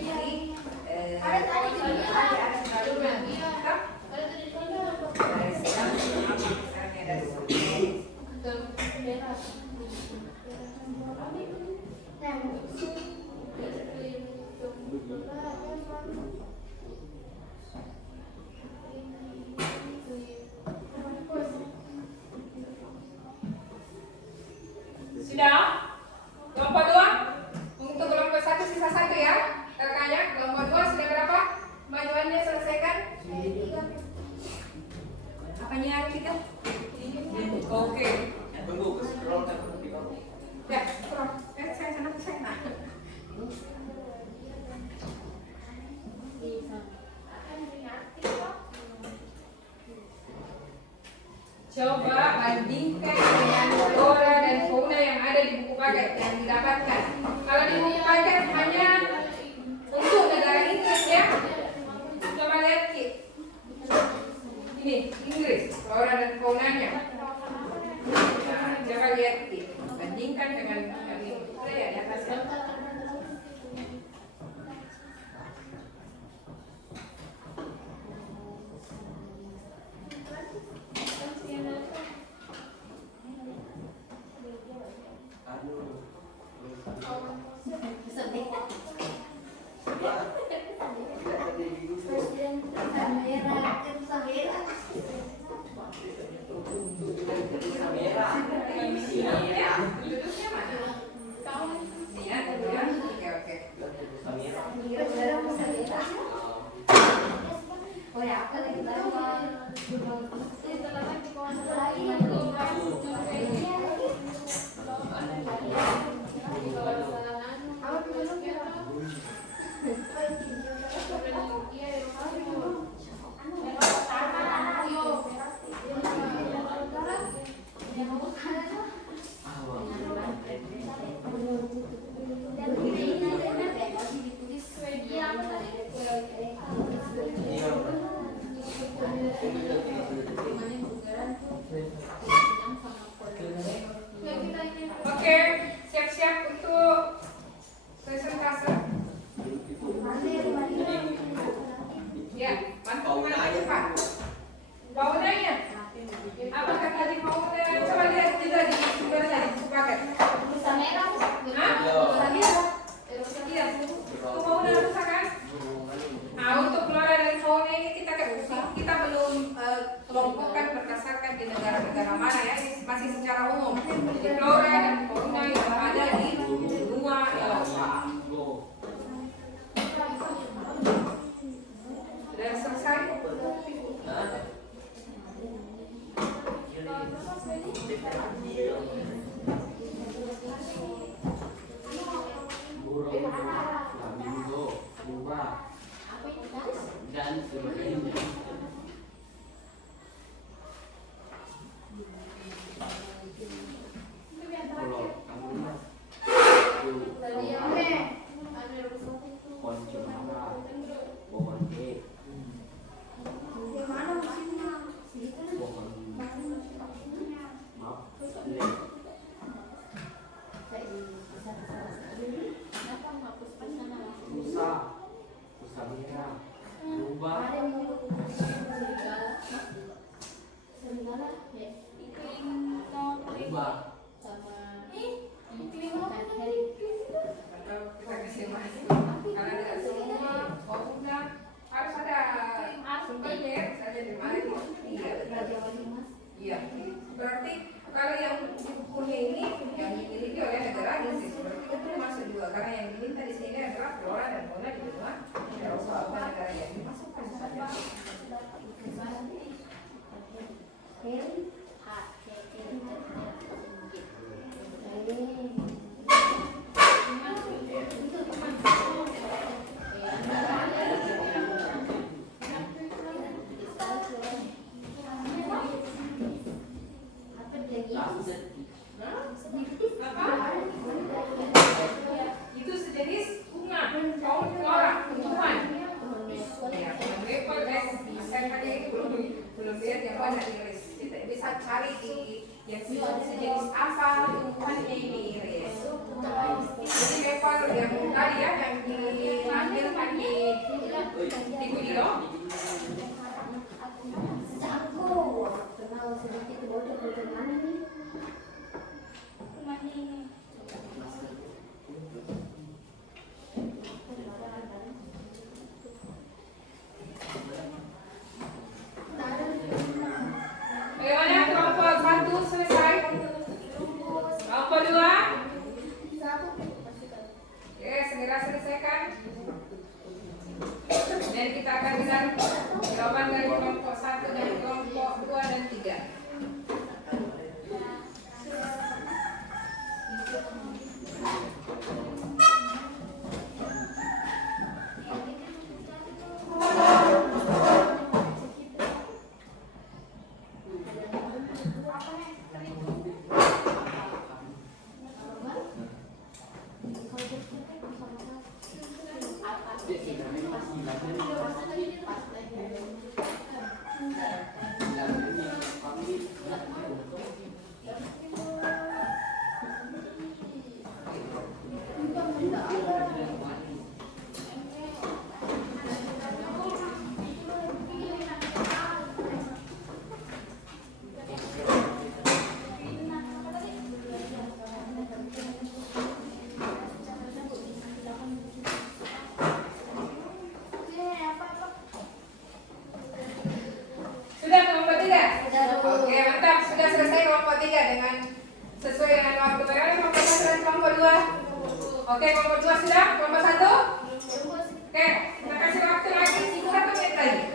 Sudah? Kelompok 2? Untuk kelompok 1 sisa 1 ya. Terkanya kelompok 2 sudah berapa? Kemajuannya selesaikan? Apanya kita? Oke. Tunggu ke scroll kan di bawah. Ya, scroll. Saya sana. Coba bandingkan dengan flora dan fauna yang ada di buku paket yang didapatkan. Kalau di buku paket hanya untuk negara Inggris ya. Coba lihat Kit. Ini Inggris, flora dan faunanya. Nah, coba lihat Kit. Bandingkan dengan ini. Sudah ya di atas ya. Aduh. Itu fauna rusa kan? Nah, untuk flora dan fauna ini kita belum kelompokkan berdasarkan di negara-negara mana ya, ini masih secara umum. Jadi flora dan fauna yang ada di benua Eropa. Sudah selesai? Burung, flamingo, lumba, dan sebagainya. Kalau kamu lihat pohon cemara, pohon ek, pohon maaf, lek, rusa, rusa merah, lumba, lumba. Atau kita kasih masuk karena tidak semua fauna harus ada sumbernya ya, misalnya di mana gitu. Iya, berarti kalau yang punya ini yang dimiliki oleh negara ini berarti itu masuk juga karena yang diminta di sini adalah flora dan fauna di benua Eropa, bukan negara yang dimasukkan saja. Itu sejenis bunga, flora, tumbuhan. Ya, repot guys. Saya tadi ini belum lihat yang mana iris. Kita bisa cari di yang sejenis apa tumbuhannya ini iris. Jadi repot yang tadi ya yang diambilkan di video. Bagaimana kelompok 1 selesai? Kelompok 2? Oke, segera selesaikan. Dan kita akan dengar jawaban dari kelompok 1 dan kelompok 2 dan 3. Sudah kelompok 3? Oke, mantap. Sudah selesai kelompok 3 dengan sesuai dengan waktu. Bagaimana kelompok 1 dan kelompok 2? Oke, kelompok 2 sudah? Kelompok 1? Oke, kita kasih waktu lagi 1 menit lagi.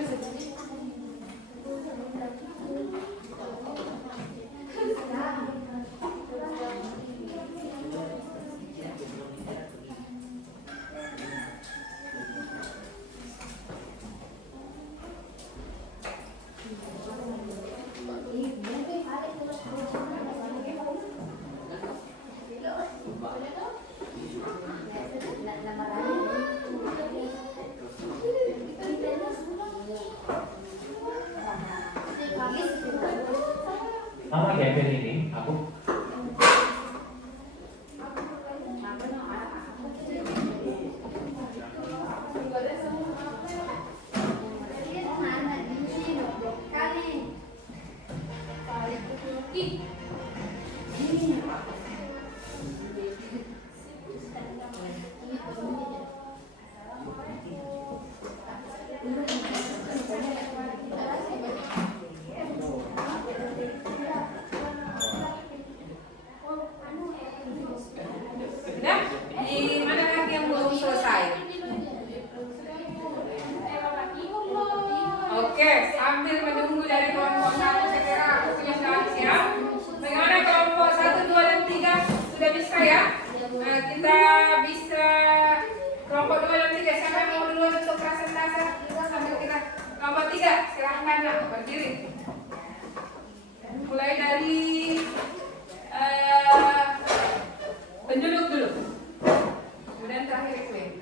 Mama Kevin ini, aku Oke, sambil menunggu dari kelompok 1 saya kira waktunya sudah habis ya. Bagaimana kelompok 1, 2, dan 3 sudah bisa ya? Nah, kita bisa kelompok 2 dan 3 siapa yang mau duluan untuk presentase? Sambil kita kelompok 3 silahkan nak berdiri. Mulai dari penduduk dulu. Kemudian terakhir Queen.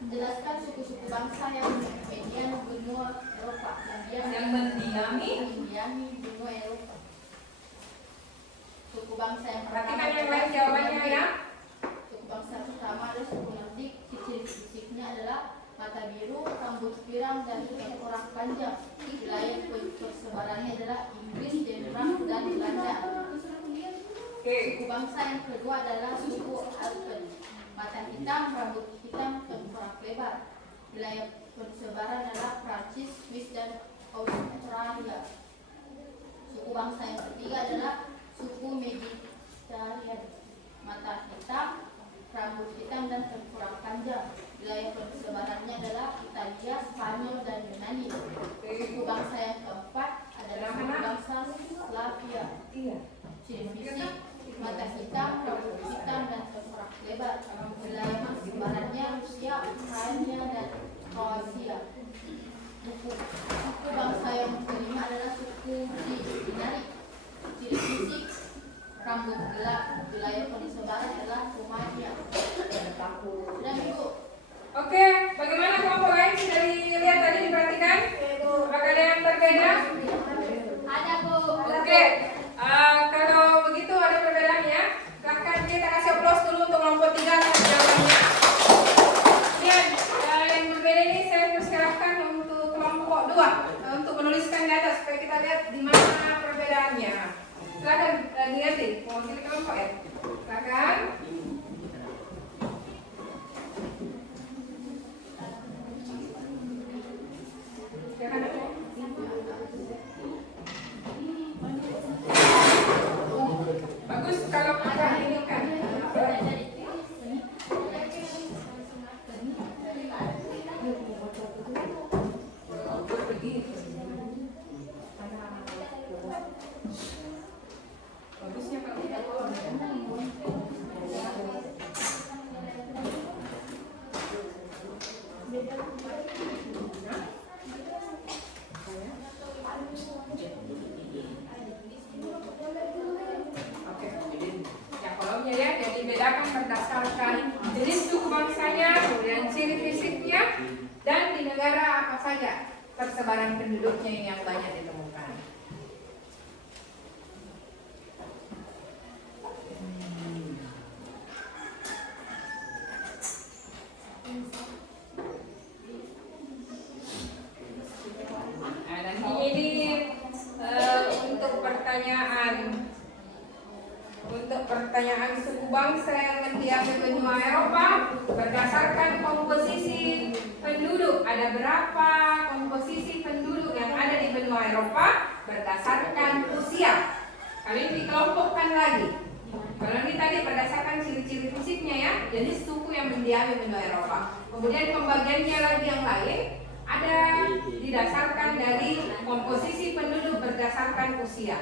Menjelaskan suku-suku bangsa yang mendiami benua Eropa Yang mendiami. benua Eropa. Suku bangsa yang pertama Perhatikan yang lain jawabannya ya. Suku bangsa pertama adalah suku Nordik. Ciri fisiknya adalah mata biru, rambut pirang, dan tengkorak panjang. Wilayah persebarannya adalah Inggris, Denmark, dan Belanda. Suku bangsa yang kedua adalah suku Alpen. Mata hitam, rambut hitam, tengkorak lebar. Wilayah persebaran adalah Prancis, Swiss, dan Australia. Suku bangsa yang ketiga adalah suku Mediterranean. Mata hitam, rambut hitam, dan tengkorak panjang. Wilayah persebarannya adalah Italia, Spanyol, dan Yunani. Suku bangsa yang keempat adalah suku bangsa Slavia. Ciri fisik, mata hitam, rambut hitam, dan tengkorak lebar. Wilayah persebarannya Rusia, Ukraina, dan Kroasia. Suku bangsa yang kelima adalah suku Dinari. Ciri fisik, rambut gelap. Wilayah persebaran adalah Rumania. Dan Ibu. Oke, bagaimana kelompok lain sudah dilihat tadi diperhatikan? Apakah ada yang berbeda? Ada Bu. Oke, kalau begitu ada perbedaan ya. Silahkan kita kasih aplaus dulu untuk kelompok 3 atas jawabannya. Kemudian yang berbeda ini saya persilahkan untuk kelompok 2 untuk menuliskan di atas supaya kita lihat di mana perbedaannya. Silahkan dilihat nih, mau pilih kelompok ya. Silahkan. Bagus kalau ada ini kan. Bagusnya kalau kita Oke. Ya kolomnya ya, jadi bedakan berdasarkan jenis suku bangsanya, kemudian ciri fisiknya, dan di negara apa saja persebaran penduduknya yang banyak ditemukan. Nah, dan ini untuk pertanyaan suku bangsa yang mendiami benua Eropa berdasarkan komposisi penduduk. Ada berapa komposisi penduduk yang ada di benua Eropa berdasarkan usia? Kali ini dikelompokkan lagi. Kalau ini tadi berdasarkan ciri-ciri fisiknya ya, jadi suku yang mendiami benua Eropa. Kemudian pembagiannya lagi yang lain ada didasarkan dari komposisi penduduk berdasarkan usia.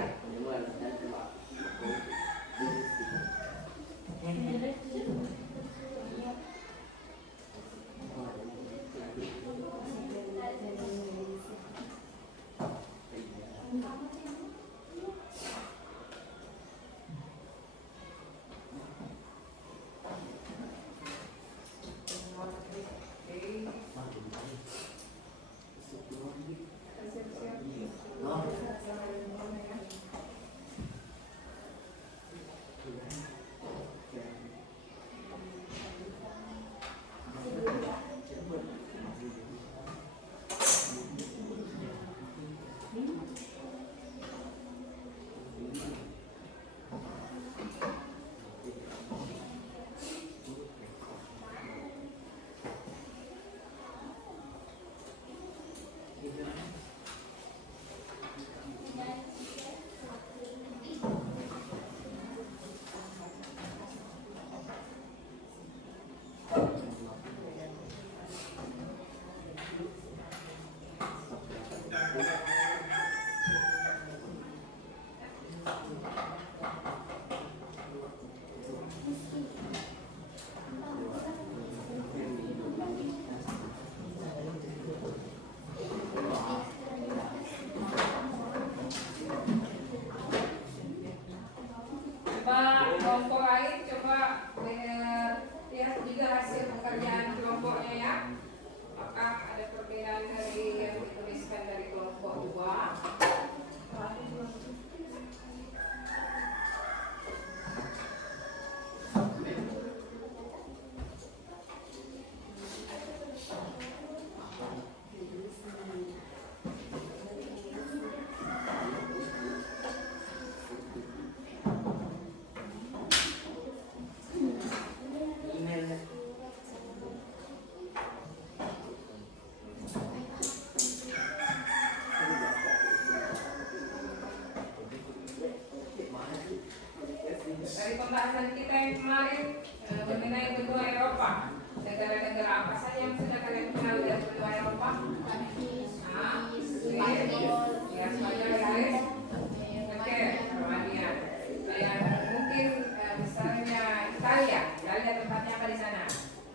di sana?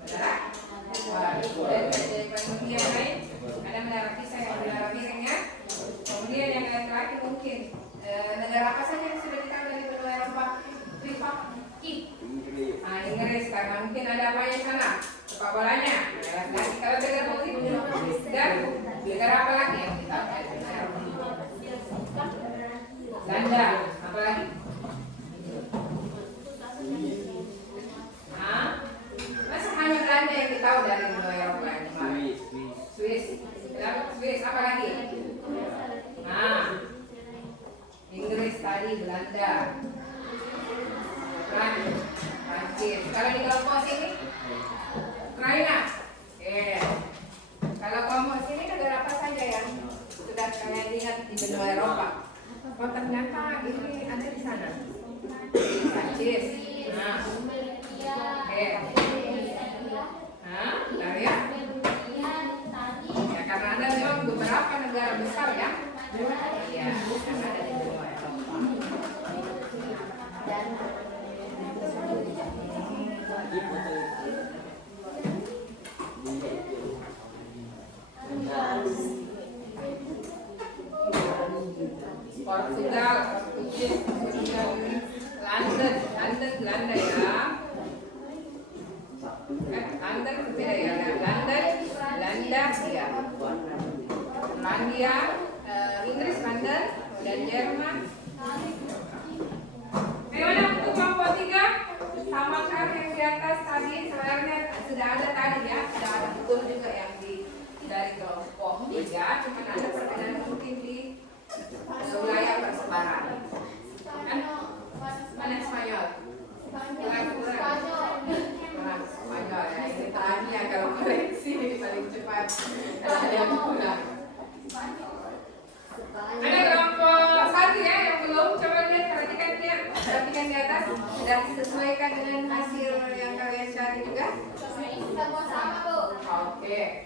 Menara? Dari kemudian lain ada menara Pisa yang menara piringnya. Kemudian yang terakhir mungkin negara apa saja yang sudah ditahu dari benua Eropa? Republik Inggris, karena mungkin ada apa di sana? Sepak bolanya. Nah, kalau negara mungkin dan negara apa lagi yang ditahu dari benua Eropa? Belanda, apa lagi? Masa hanya Belanda yang ditahu dari benua Eropa yang kemarin? Swiss, Swiss, apa lagi? Nah, Inggris tadi, Belanda, Prancis. Kalau di kelompok sini, Ukraina. Kalau kelompok sini negara apa saja yang sudah kalian lihat di benua Eropa? Oh ternyata ini ada di sana. Prancis. Nah, benar ya? Ya karena ada memang beberapa negara besar ya. Ya, karena ada di benua Eropa. Portugal, London, Belanda ya. London tidak ya, Belanda ya. Irlandia, Inggris, London, dan Jerman. Bagaimana untuk kelompok 3? Sama kan yang di atas tadi sebenarnya sudah ada tadi ya, sudah ada betul juga yang dari kelompok 3, cuma ada perbedaan mungkin di wilayah persebaran. Kan mana Spanyol? Kurang Spanyol ya. Ini tanya kalau koreksi paling cepat. Ada kelompok 1 ya yang belum, coba lihat perhatikan di atas, sudah disesuaikan dengan hasil yang kalian cari juga. Oke.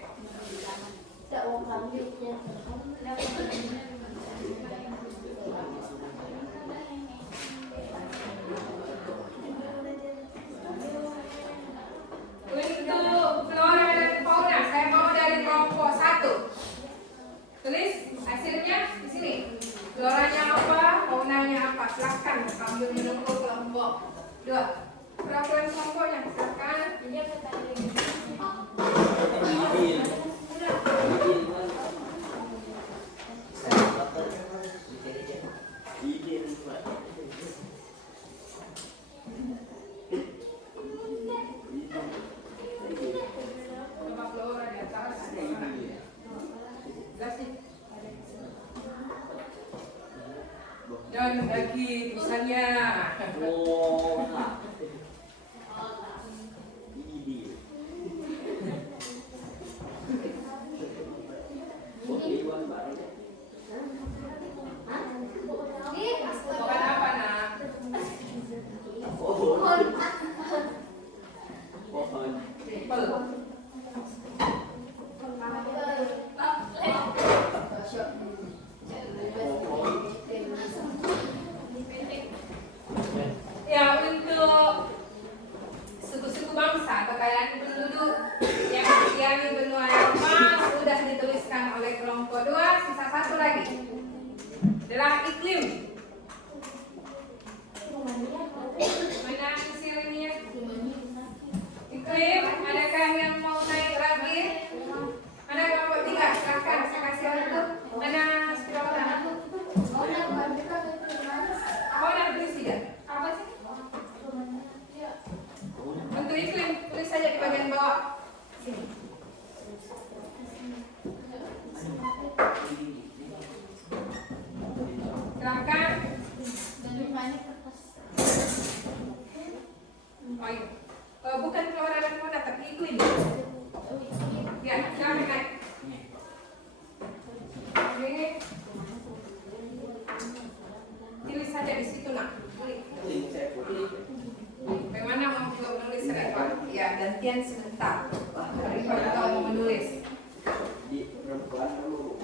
Untuk flora dan fauna, saya mau dari kelompok 1. Tulis hasilnya di sini. Floranya apa, faunanya apa? Silakan sambil menunggu kelompok 2. Peraturan kelompoknya silakan. Coba flora di atas. Jelasin. Dan lagi tulisannya. Bukan apa nak? Ya untuk suku-suku bangsa atau kalangan penduduk yang didiami benua Eropa sudah dituliskan oleh kelompok 2. Sisa 1 lagi adalah iklim. Mana hasilnya? Iklim. Adakah yang mau naik lagi? Mana kelompok 3? Silakan saya kasih untuk mana spirala. Oh, nak tulis tidak? Apa sih? Untuk iklim, tulis saja di bagian bawah. Sini. Silakan. Oh, iya. Bukan flora dan fauna, tapi iklim. Ya, silakan naik. Ini. Tulis saja di situ nak. Bagaimana mau juga menulis rekor? Ya, gantian sebentar. Rekor kalau mau menulis. Di perempuan dulu.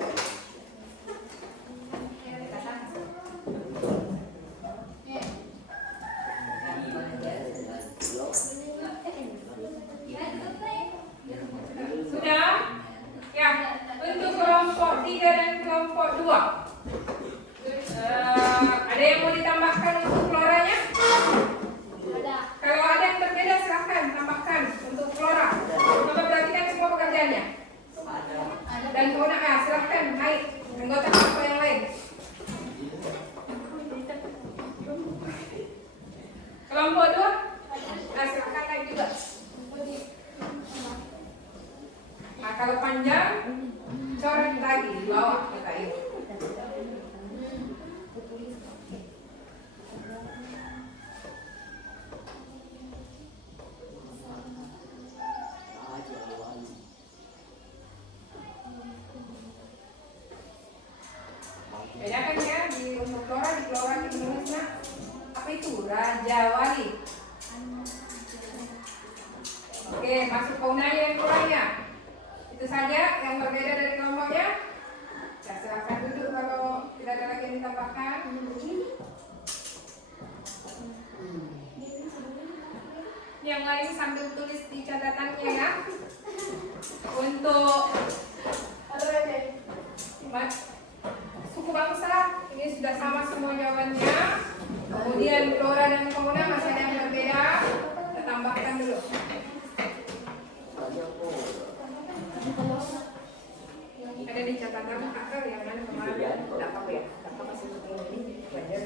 Oke, masuk faunanya yang kurangnya. Itu saja yang berbeda dari kelompoknya. Ya, silakan duduk kalau tidak ada lagi yang ditambahkan. Yang lain sambil tulis di catatannya ya. Untuk suku bangsa ini sudah sama semua jawabannya. Kemudian flora dan fauna masih ada yang berbeda. Kita tambahkan dulu. Ada di catatan akar yang mana kemarin tidak apa ya? Tidak apa masih ini wajar.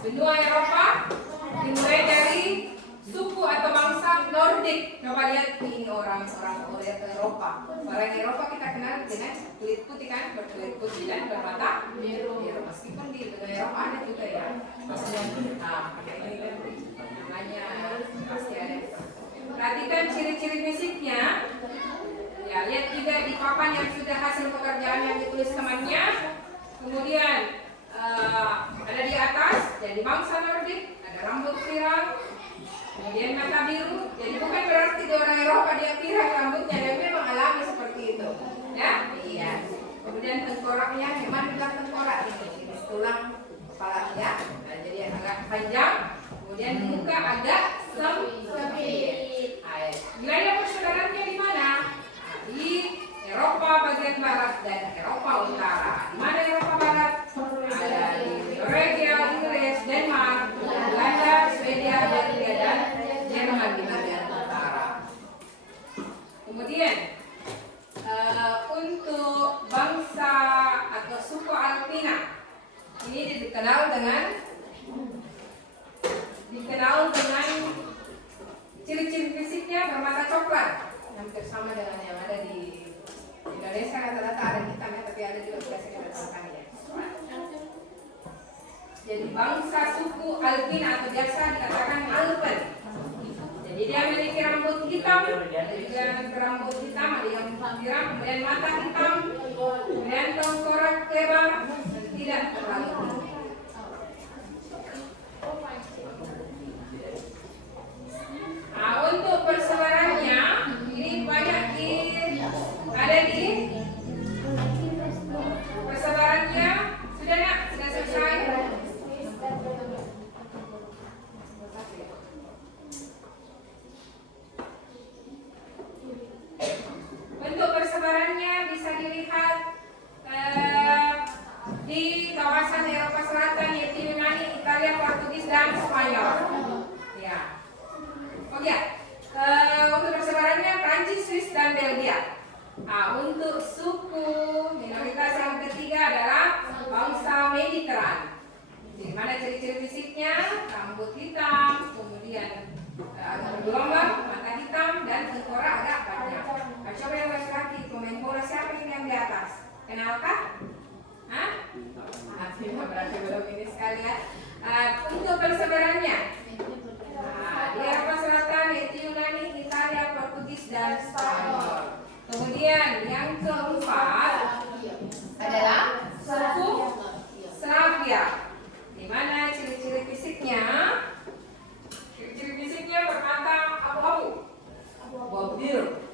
Benua Eropa dimulai dari suku atau bangsa Nordik. Coba lihat ini orang-orang Eropa. Orang Eropa kita kenal dengan kulit putih kan, berkulit putih dan bermata biru. Meskipun di benua Eropa ada juga ya. Ini kan namanya pasti ada. Perhatikan ciri-ciri fisiknya. Ya, lihat juga di papan yang sudah hasil pekerjaan yang ditulis temannya. Kemudian ada di atas, jadi bangsa Nordik, ada rambut pirang, kemudian mata biru. Jadi bukan berarti di orang Eropa dia pirang rambutnya, dan memang alami seperti itu. Ya, iya. Kemudian tengkoraknya memang bukan tengkorak ini, tulang kepala ya. Nah, jadi agak panjang. Kemudian muka agak sempit. Wilayah persaudaraannya di mana? Di Eropa bagian barat dan Eropa utara. Di mana Eropa barat? Ada di Norwegia, Inggris, Denmark, Belanda, Swedia, Belgia, dan Jerman di bagian utara. Kemudian untuk bangsa atau suku Alpina ini dikenal dengan ciri-ciri fisiknya bermata coklat, hampir sama dengan yang ada di Indonesia. Rata-rata ada hitamnya, tapi ada juga biasanya bertambahnya. Jadi bangsa suku Alpina atau biasa dikatakan Alpen. Jadi dia memiliki rambut hitam, berambut hitam, ada yang pirang, kemudian mata hitam, kemudian tengkorak lebar dan tidak terlalu tinggi. Nah, untuk persebarannya ini banyak ada di persebarannya sudah nak? Sudah selesai? Untuk persebarannya bisa dilihat di kawasan Eropa dia. Untuk suku minoritas yang ketiga adalah bangsa Mediteran. Di mana ciri-ciri fisiknya? Rambut hitam, kemudian agak bergelombang, mata hitam, dan tengkorak agak panjang. Coba yang laki-laki, pemain bola siapa ini yang di atas? Kenalkah? Hah? Berarti belum ini sekali ya. Untuk persebarannya, di Eropa Selatan yaitu Yunani, Italia, Portugis, dan Spanyol. Kemudian yang keempat adalah suku Slavia. Di mana ciri-ciri fisiknya? Ciri-ciri fisiknya bermata abu-abu, bobil,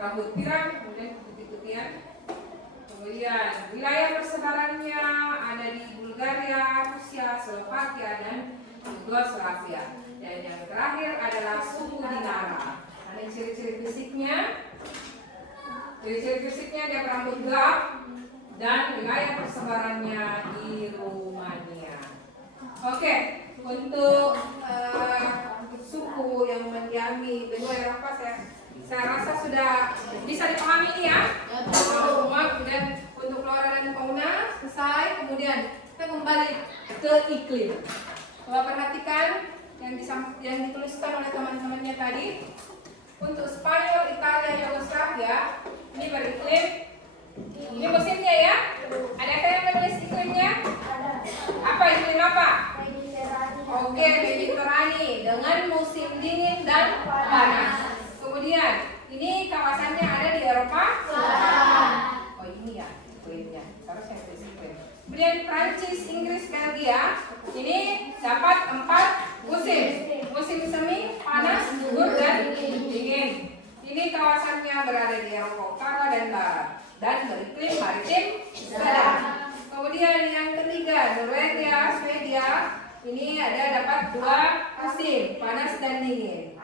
rambut pirang, kemudian putih-putihan. Kemudian wilayah persebarannya ada di Bulgaria, Rusia, Slovakia, dan Yugoslavia. Dan yang terakhir adalah suku Dinara. Ada ciri-ciri fisiknya. Ciri-ciri fisiknya dia berambut gelap dan wilayah persebarannya di Rumania. Oke, untuk suku yang mendiami benua Eropa saya rasa sudah bisa dipahami ini ya. Semua, kemudian untuk flora dan fauna selesai. Kemudian kita kembali ke iklim. Coba perhatikan yang dituliskan oleh teman-temannya tadi. Untuk Spanyol, Italia, Yugoslavia ini beriklim. Ini musimnya ya. Adakah yang menulis iklimnya? Apa iklim apa? Oke, Mediterani dengan musim dingin dan panas. Kemudian ini kawasannya ada di Eropa Selatan. Oh ini ya iklimnya. Seharusnya tulis iklim. Kemudian Prancis, Inggris, Belgia ini dapat 4 musim. Musim semi, panas, gugur, dan dingin. Ini kawasannya berada di Eropa Utara dan Barat dan beriklim maritim sedang. Kemudian yang ketiga Norwegia, Swedia ini ada dapat 2 musim, panas dan dingin.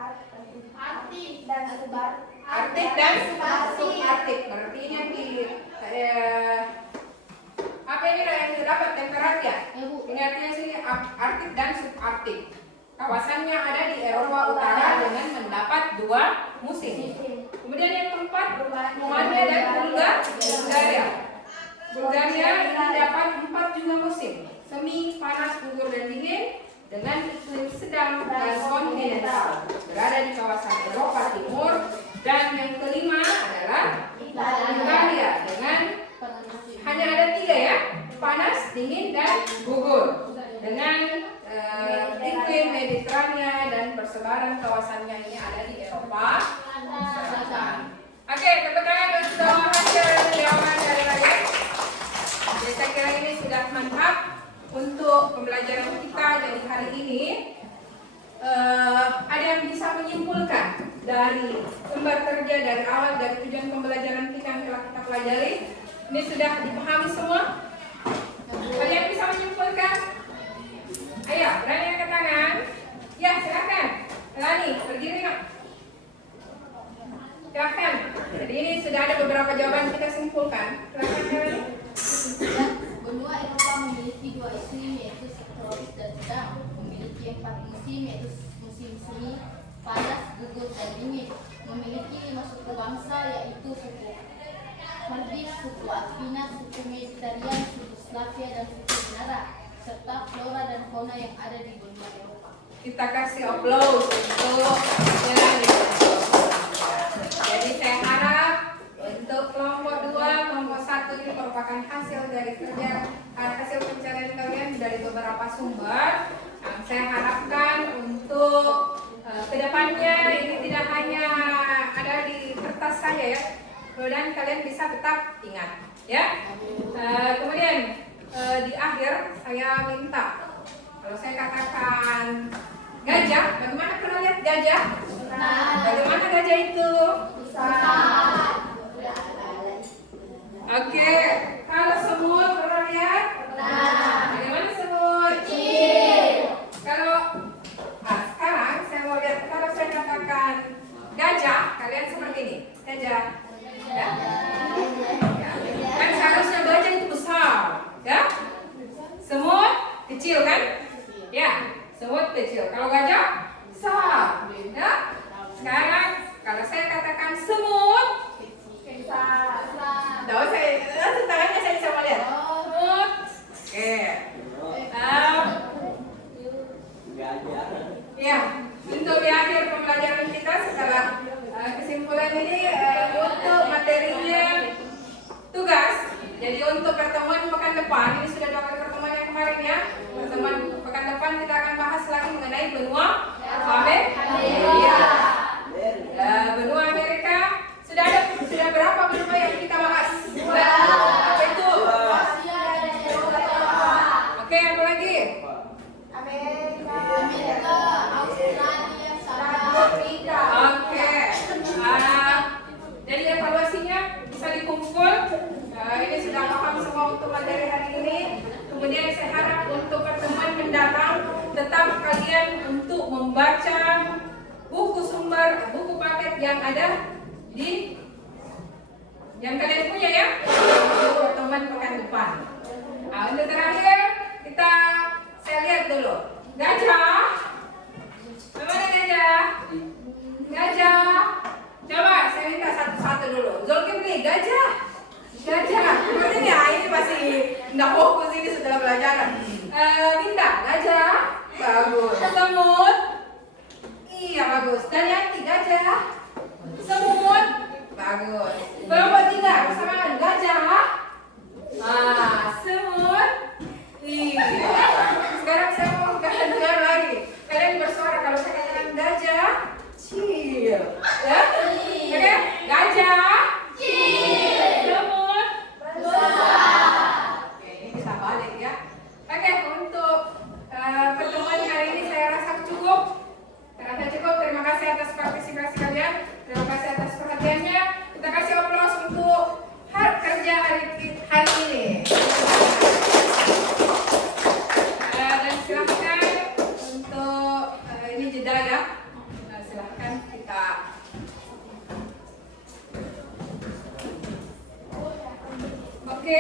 Artik dan subartik. Arktik dan subartik. Berarti ini yang di apa ini yang dapat temperat ya? Ini artinya sini Arktik dan subartik. Kawasannya ada di Eropa Utara dengan mendapat 2 musim. Kemudian yang keempat Rumania dan Bulgaria. Bulgaria ini dapat 4 juga musim. Semi, panas, gugur, dan dingin dengan iklim sedang dan kontinental. Berada di kawasan Eropa Timur. Dan yang kelima adalah Italia dengan hanya ada 3 ya, panas, dingin, dan gugur. Dengan iklim Mediterania dan persebaran kawasannya ini ada di Eropa Selatan. Oke, tepuk tangan untuk hasil jawaban dari kalian. Jadi saya kira ini sudah mantap untuk pembelajaran kita. Jadi hari ini ada yang bisa menyimpulkan dari sumber kerja dari awal dari tujuan pembelajaran kita yang telah kita pelajari. Ini sudah dipahami semua? Ada yang bisa menyimpulkan? Ayo, berani angkat tangan. Ya, silakan. Lani, berdiri nak. Silakan. Jadi ini sudah ada beberapa jawaban kita simpulkan. Silakan Lani. Benua Eropa memiliki 2 iklim yaitu subtropis dan sedang. Memiliki 4 musim yaitu musim semi, panas, gugur, dan dingin. Memiliki 5 suku bangsa yaitu suku Kurdish, suku Alpina, suku Mediterranean, suku Slavia, dan suku Dinara, serta flora dan fauna yang ada di benua Eropa. Kita kasih aplaus untuk Lani. Jadi saya harap untuk kelompok 2, kelompok 1 ini merupakan hasil dari hasil pencarian kalian dari beberapa sumber. Saya harapkan untuk kedepannya ini tidak hanya ada di kertas saja ya, dan kalian bisa tetap ingat ya. Kemudian di akhir saya minta kalau saya katakan gajah, bagaimana pernah lihat gajah? Bagaimana gajah itu? Oke, kalau semut pernah lihat? Bagaimana semut? Kalau sekarang saya mau lihat kalau saya katakan gajah, kalian seperti ini, gajah. Ya? Kan seharusnya gajah itu besar, ya? Semut kecil kan? Ya, semut kecil. Kalau gajah besar, ya? Sekarang kalau saya katakan semut, Jadi untuk pertemuan pekan depan, ini sudah 2 kali pertemuan yang kemarin ya. Pertemuan pekan depan kita akan bahas lagi mengenai benua Amerika. Benua Amerika. Sudah berapa benua yang kita bahas? Apa itu? Asia dan Eropa. Oke, apa lagi? Amerika, Australia, sama Afrika. Oke. Jadi evaluasinya bisa dikumpul. Ini sudah paham semua untuk materi hari ini. Kemudian saya harap untuk pertemuan mendatang tetap kalian untuk membaca buku sumber, buku paket yang ada di yang kalian punya ya. Untuk pertemuan pekan depan. Untuk terakhir saya lihat dulu. Gajah. Mana gajah? Gajah. Coba saya minta satu-satu dulu. Zulkifli, gajah. Maksudnya ya, ini masih nggak fokus ini setelah pelajaran. Binda, gajah. Bagus. Semut. Iya bagus. Dan Yanti, gajah. Semut. Bagus. Kelompok 3 bersamaan gajah. Semut. Iya. Sekarang saya mau kalian dengar lagi. Kalian bersuara kalau saya katakan gajah. Cil. Ya? Oke? Gajah. Cil. Semut. Oke, ini bisa balik ya. Oke, untuk pertemuan hari ini saya rasa cukup. Terima kasih atas partisipasi kalian. Terima kasih atas perhatiannya. Kita kasih aplaus untuk kerja hari ini. Dan silahkan untuk ini jeda ya. Silahkan kita. Oke.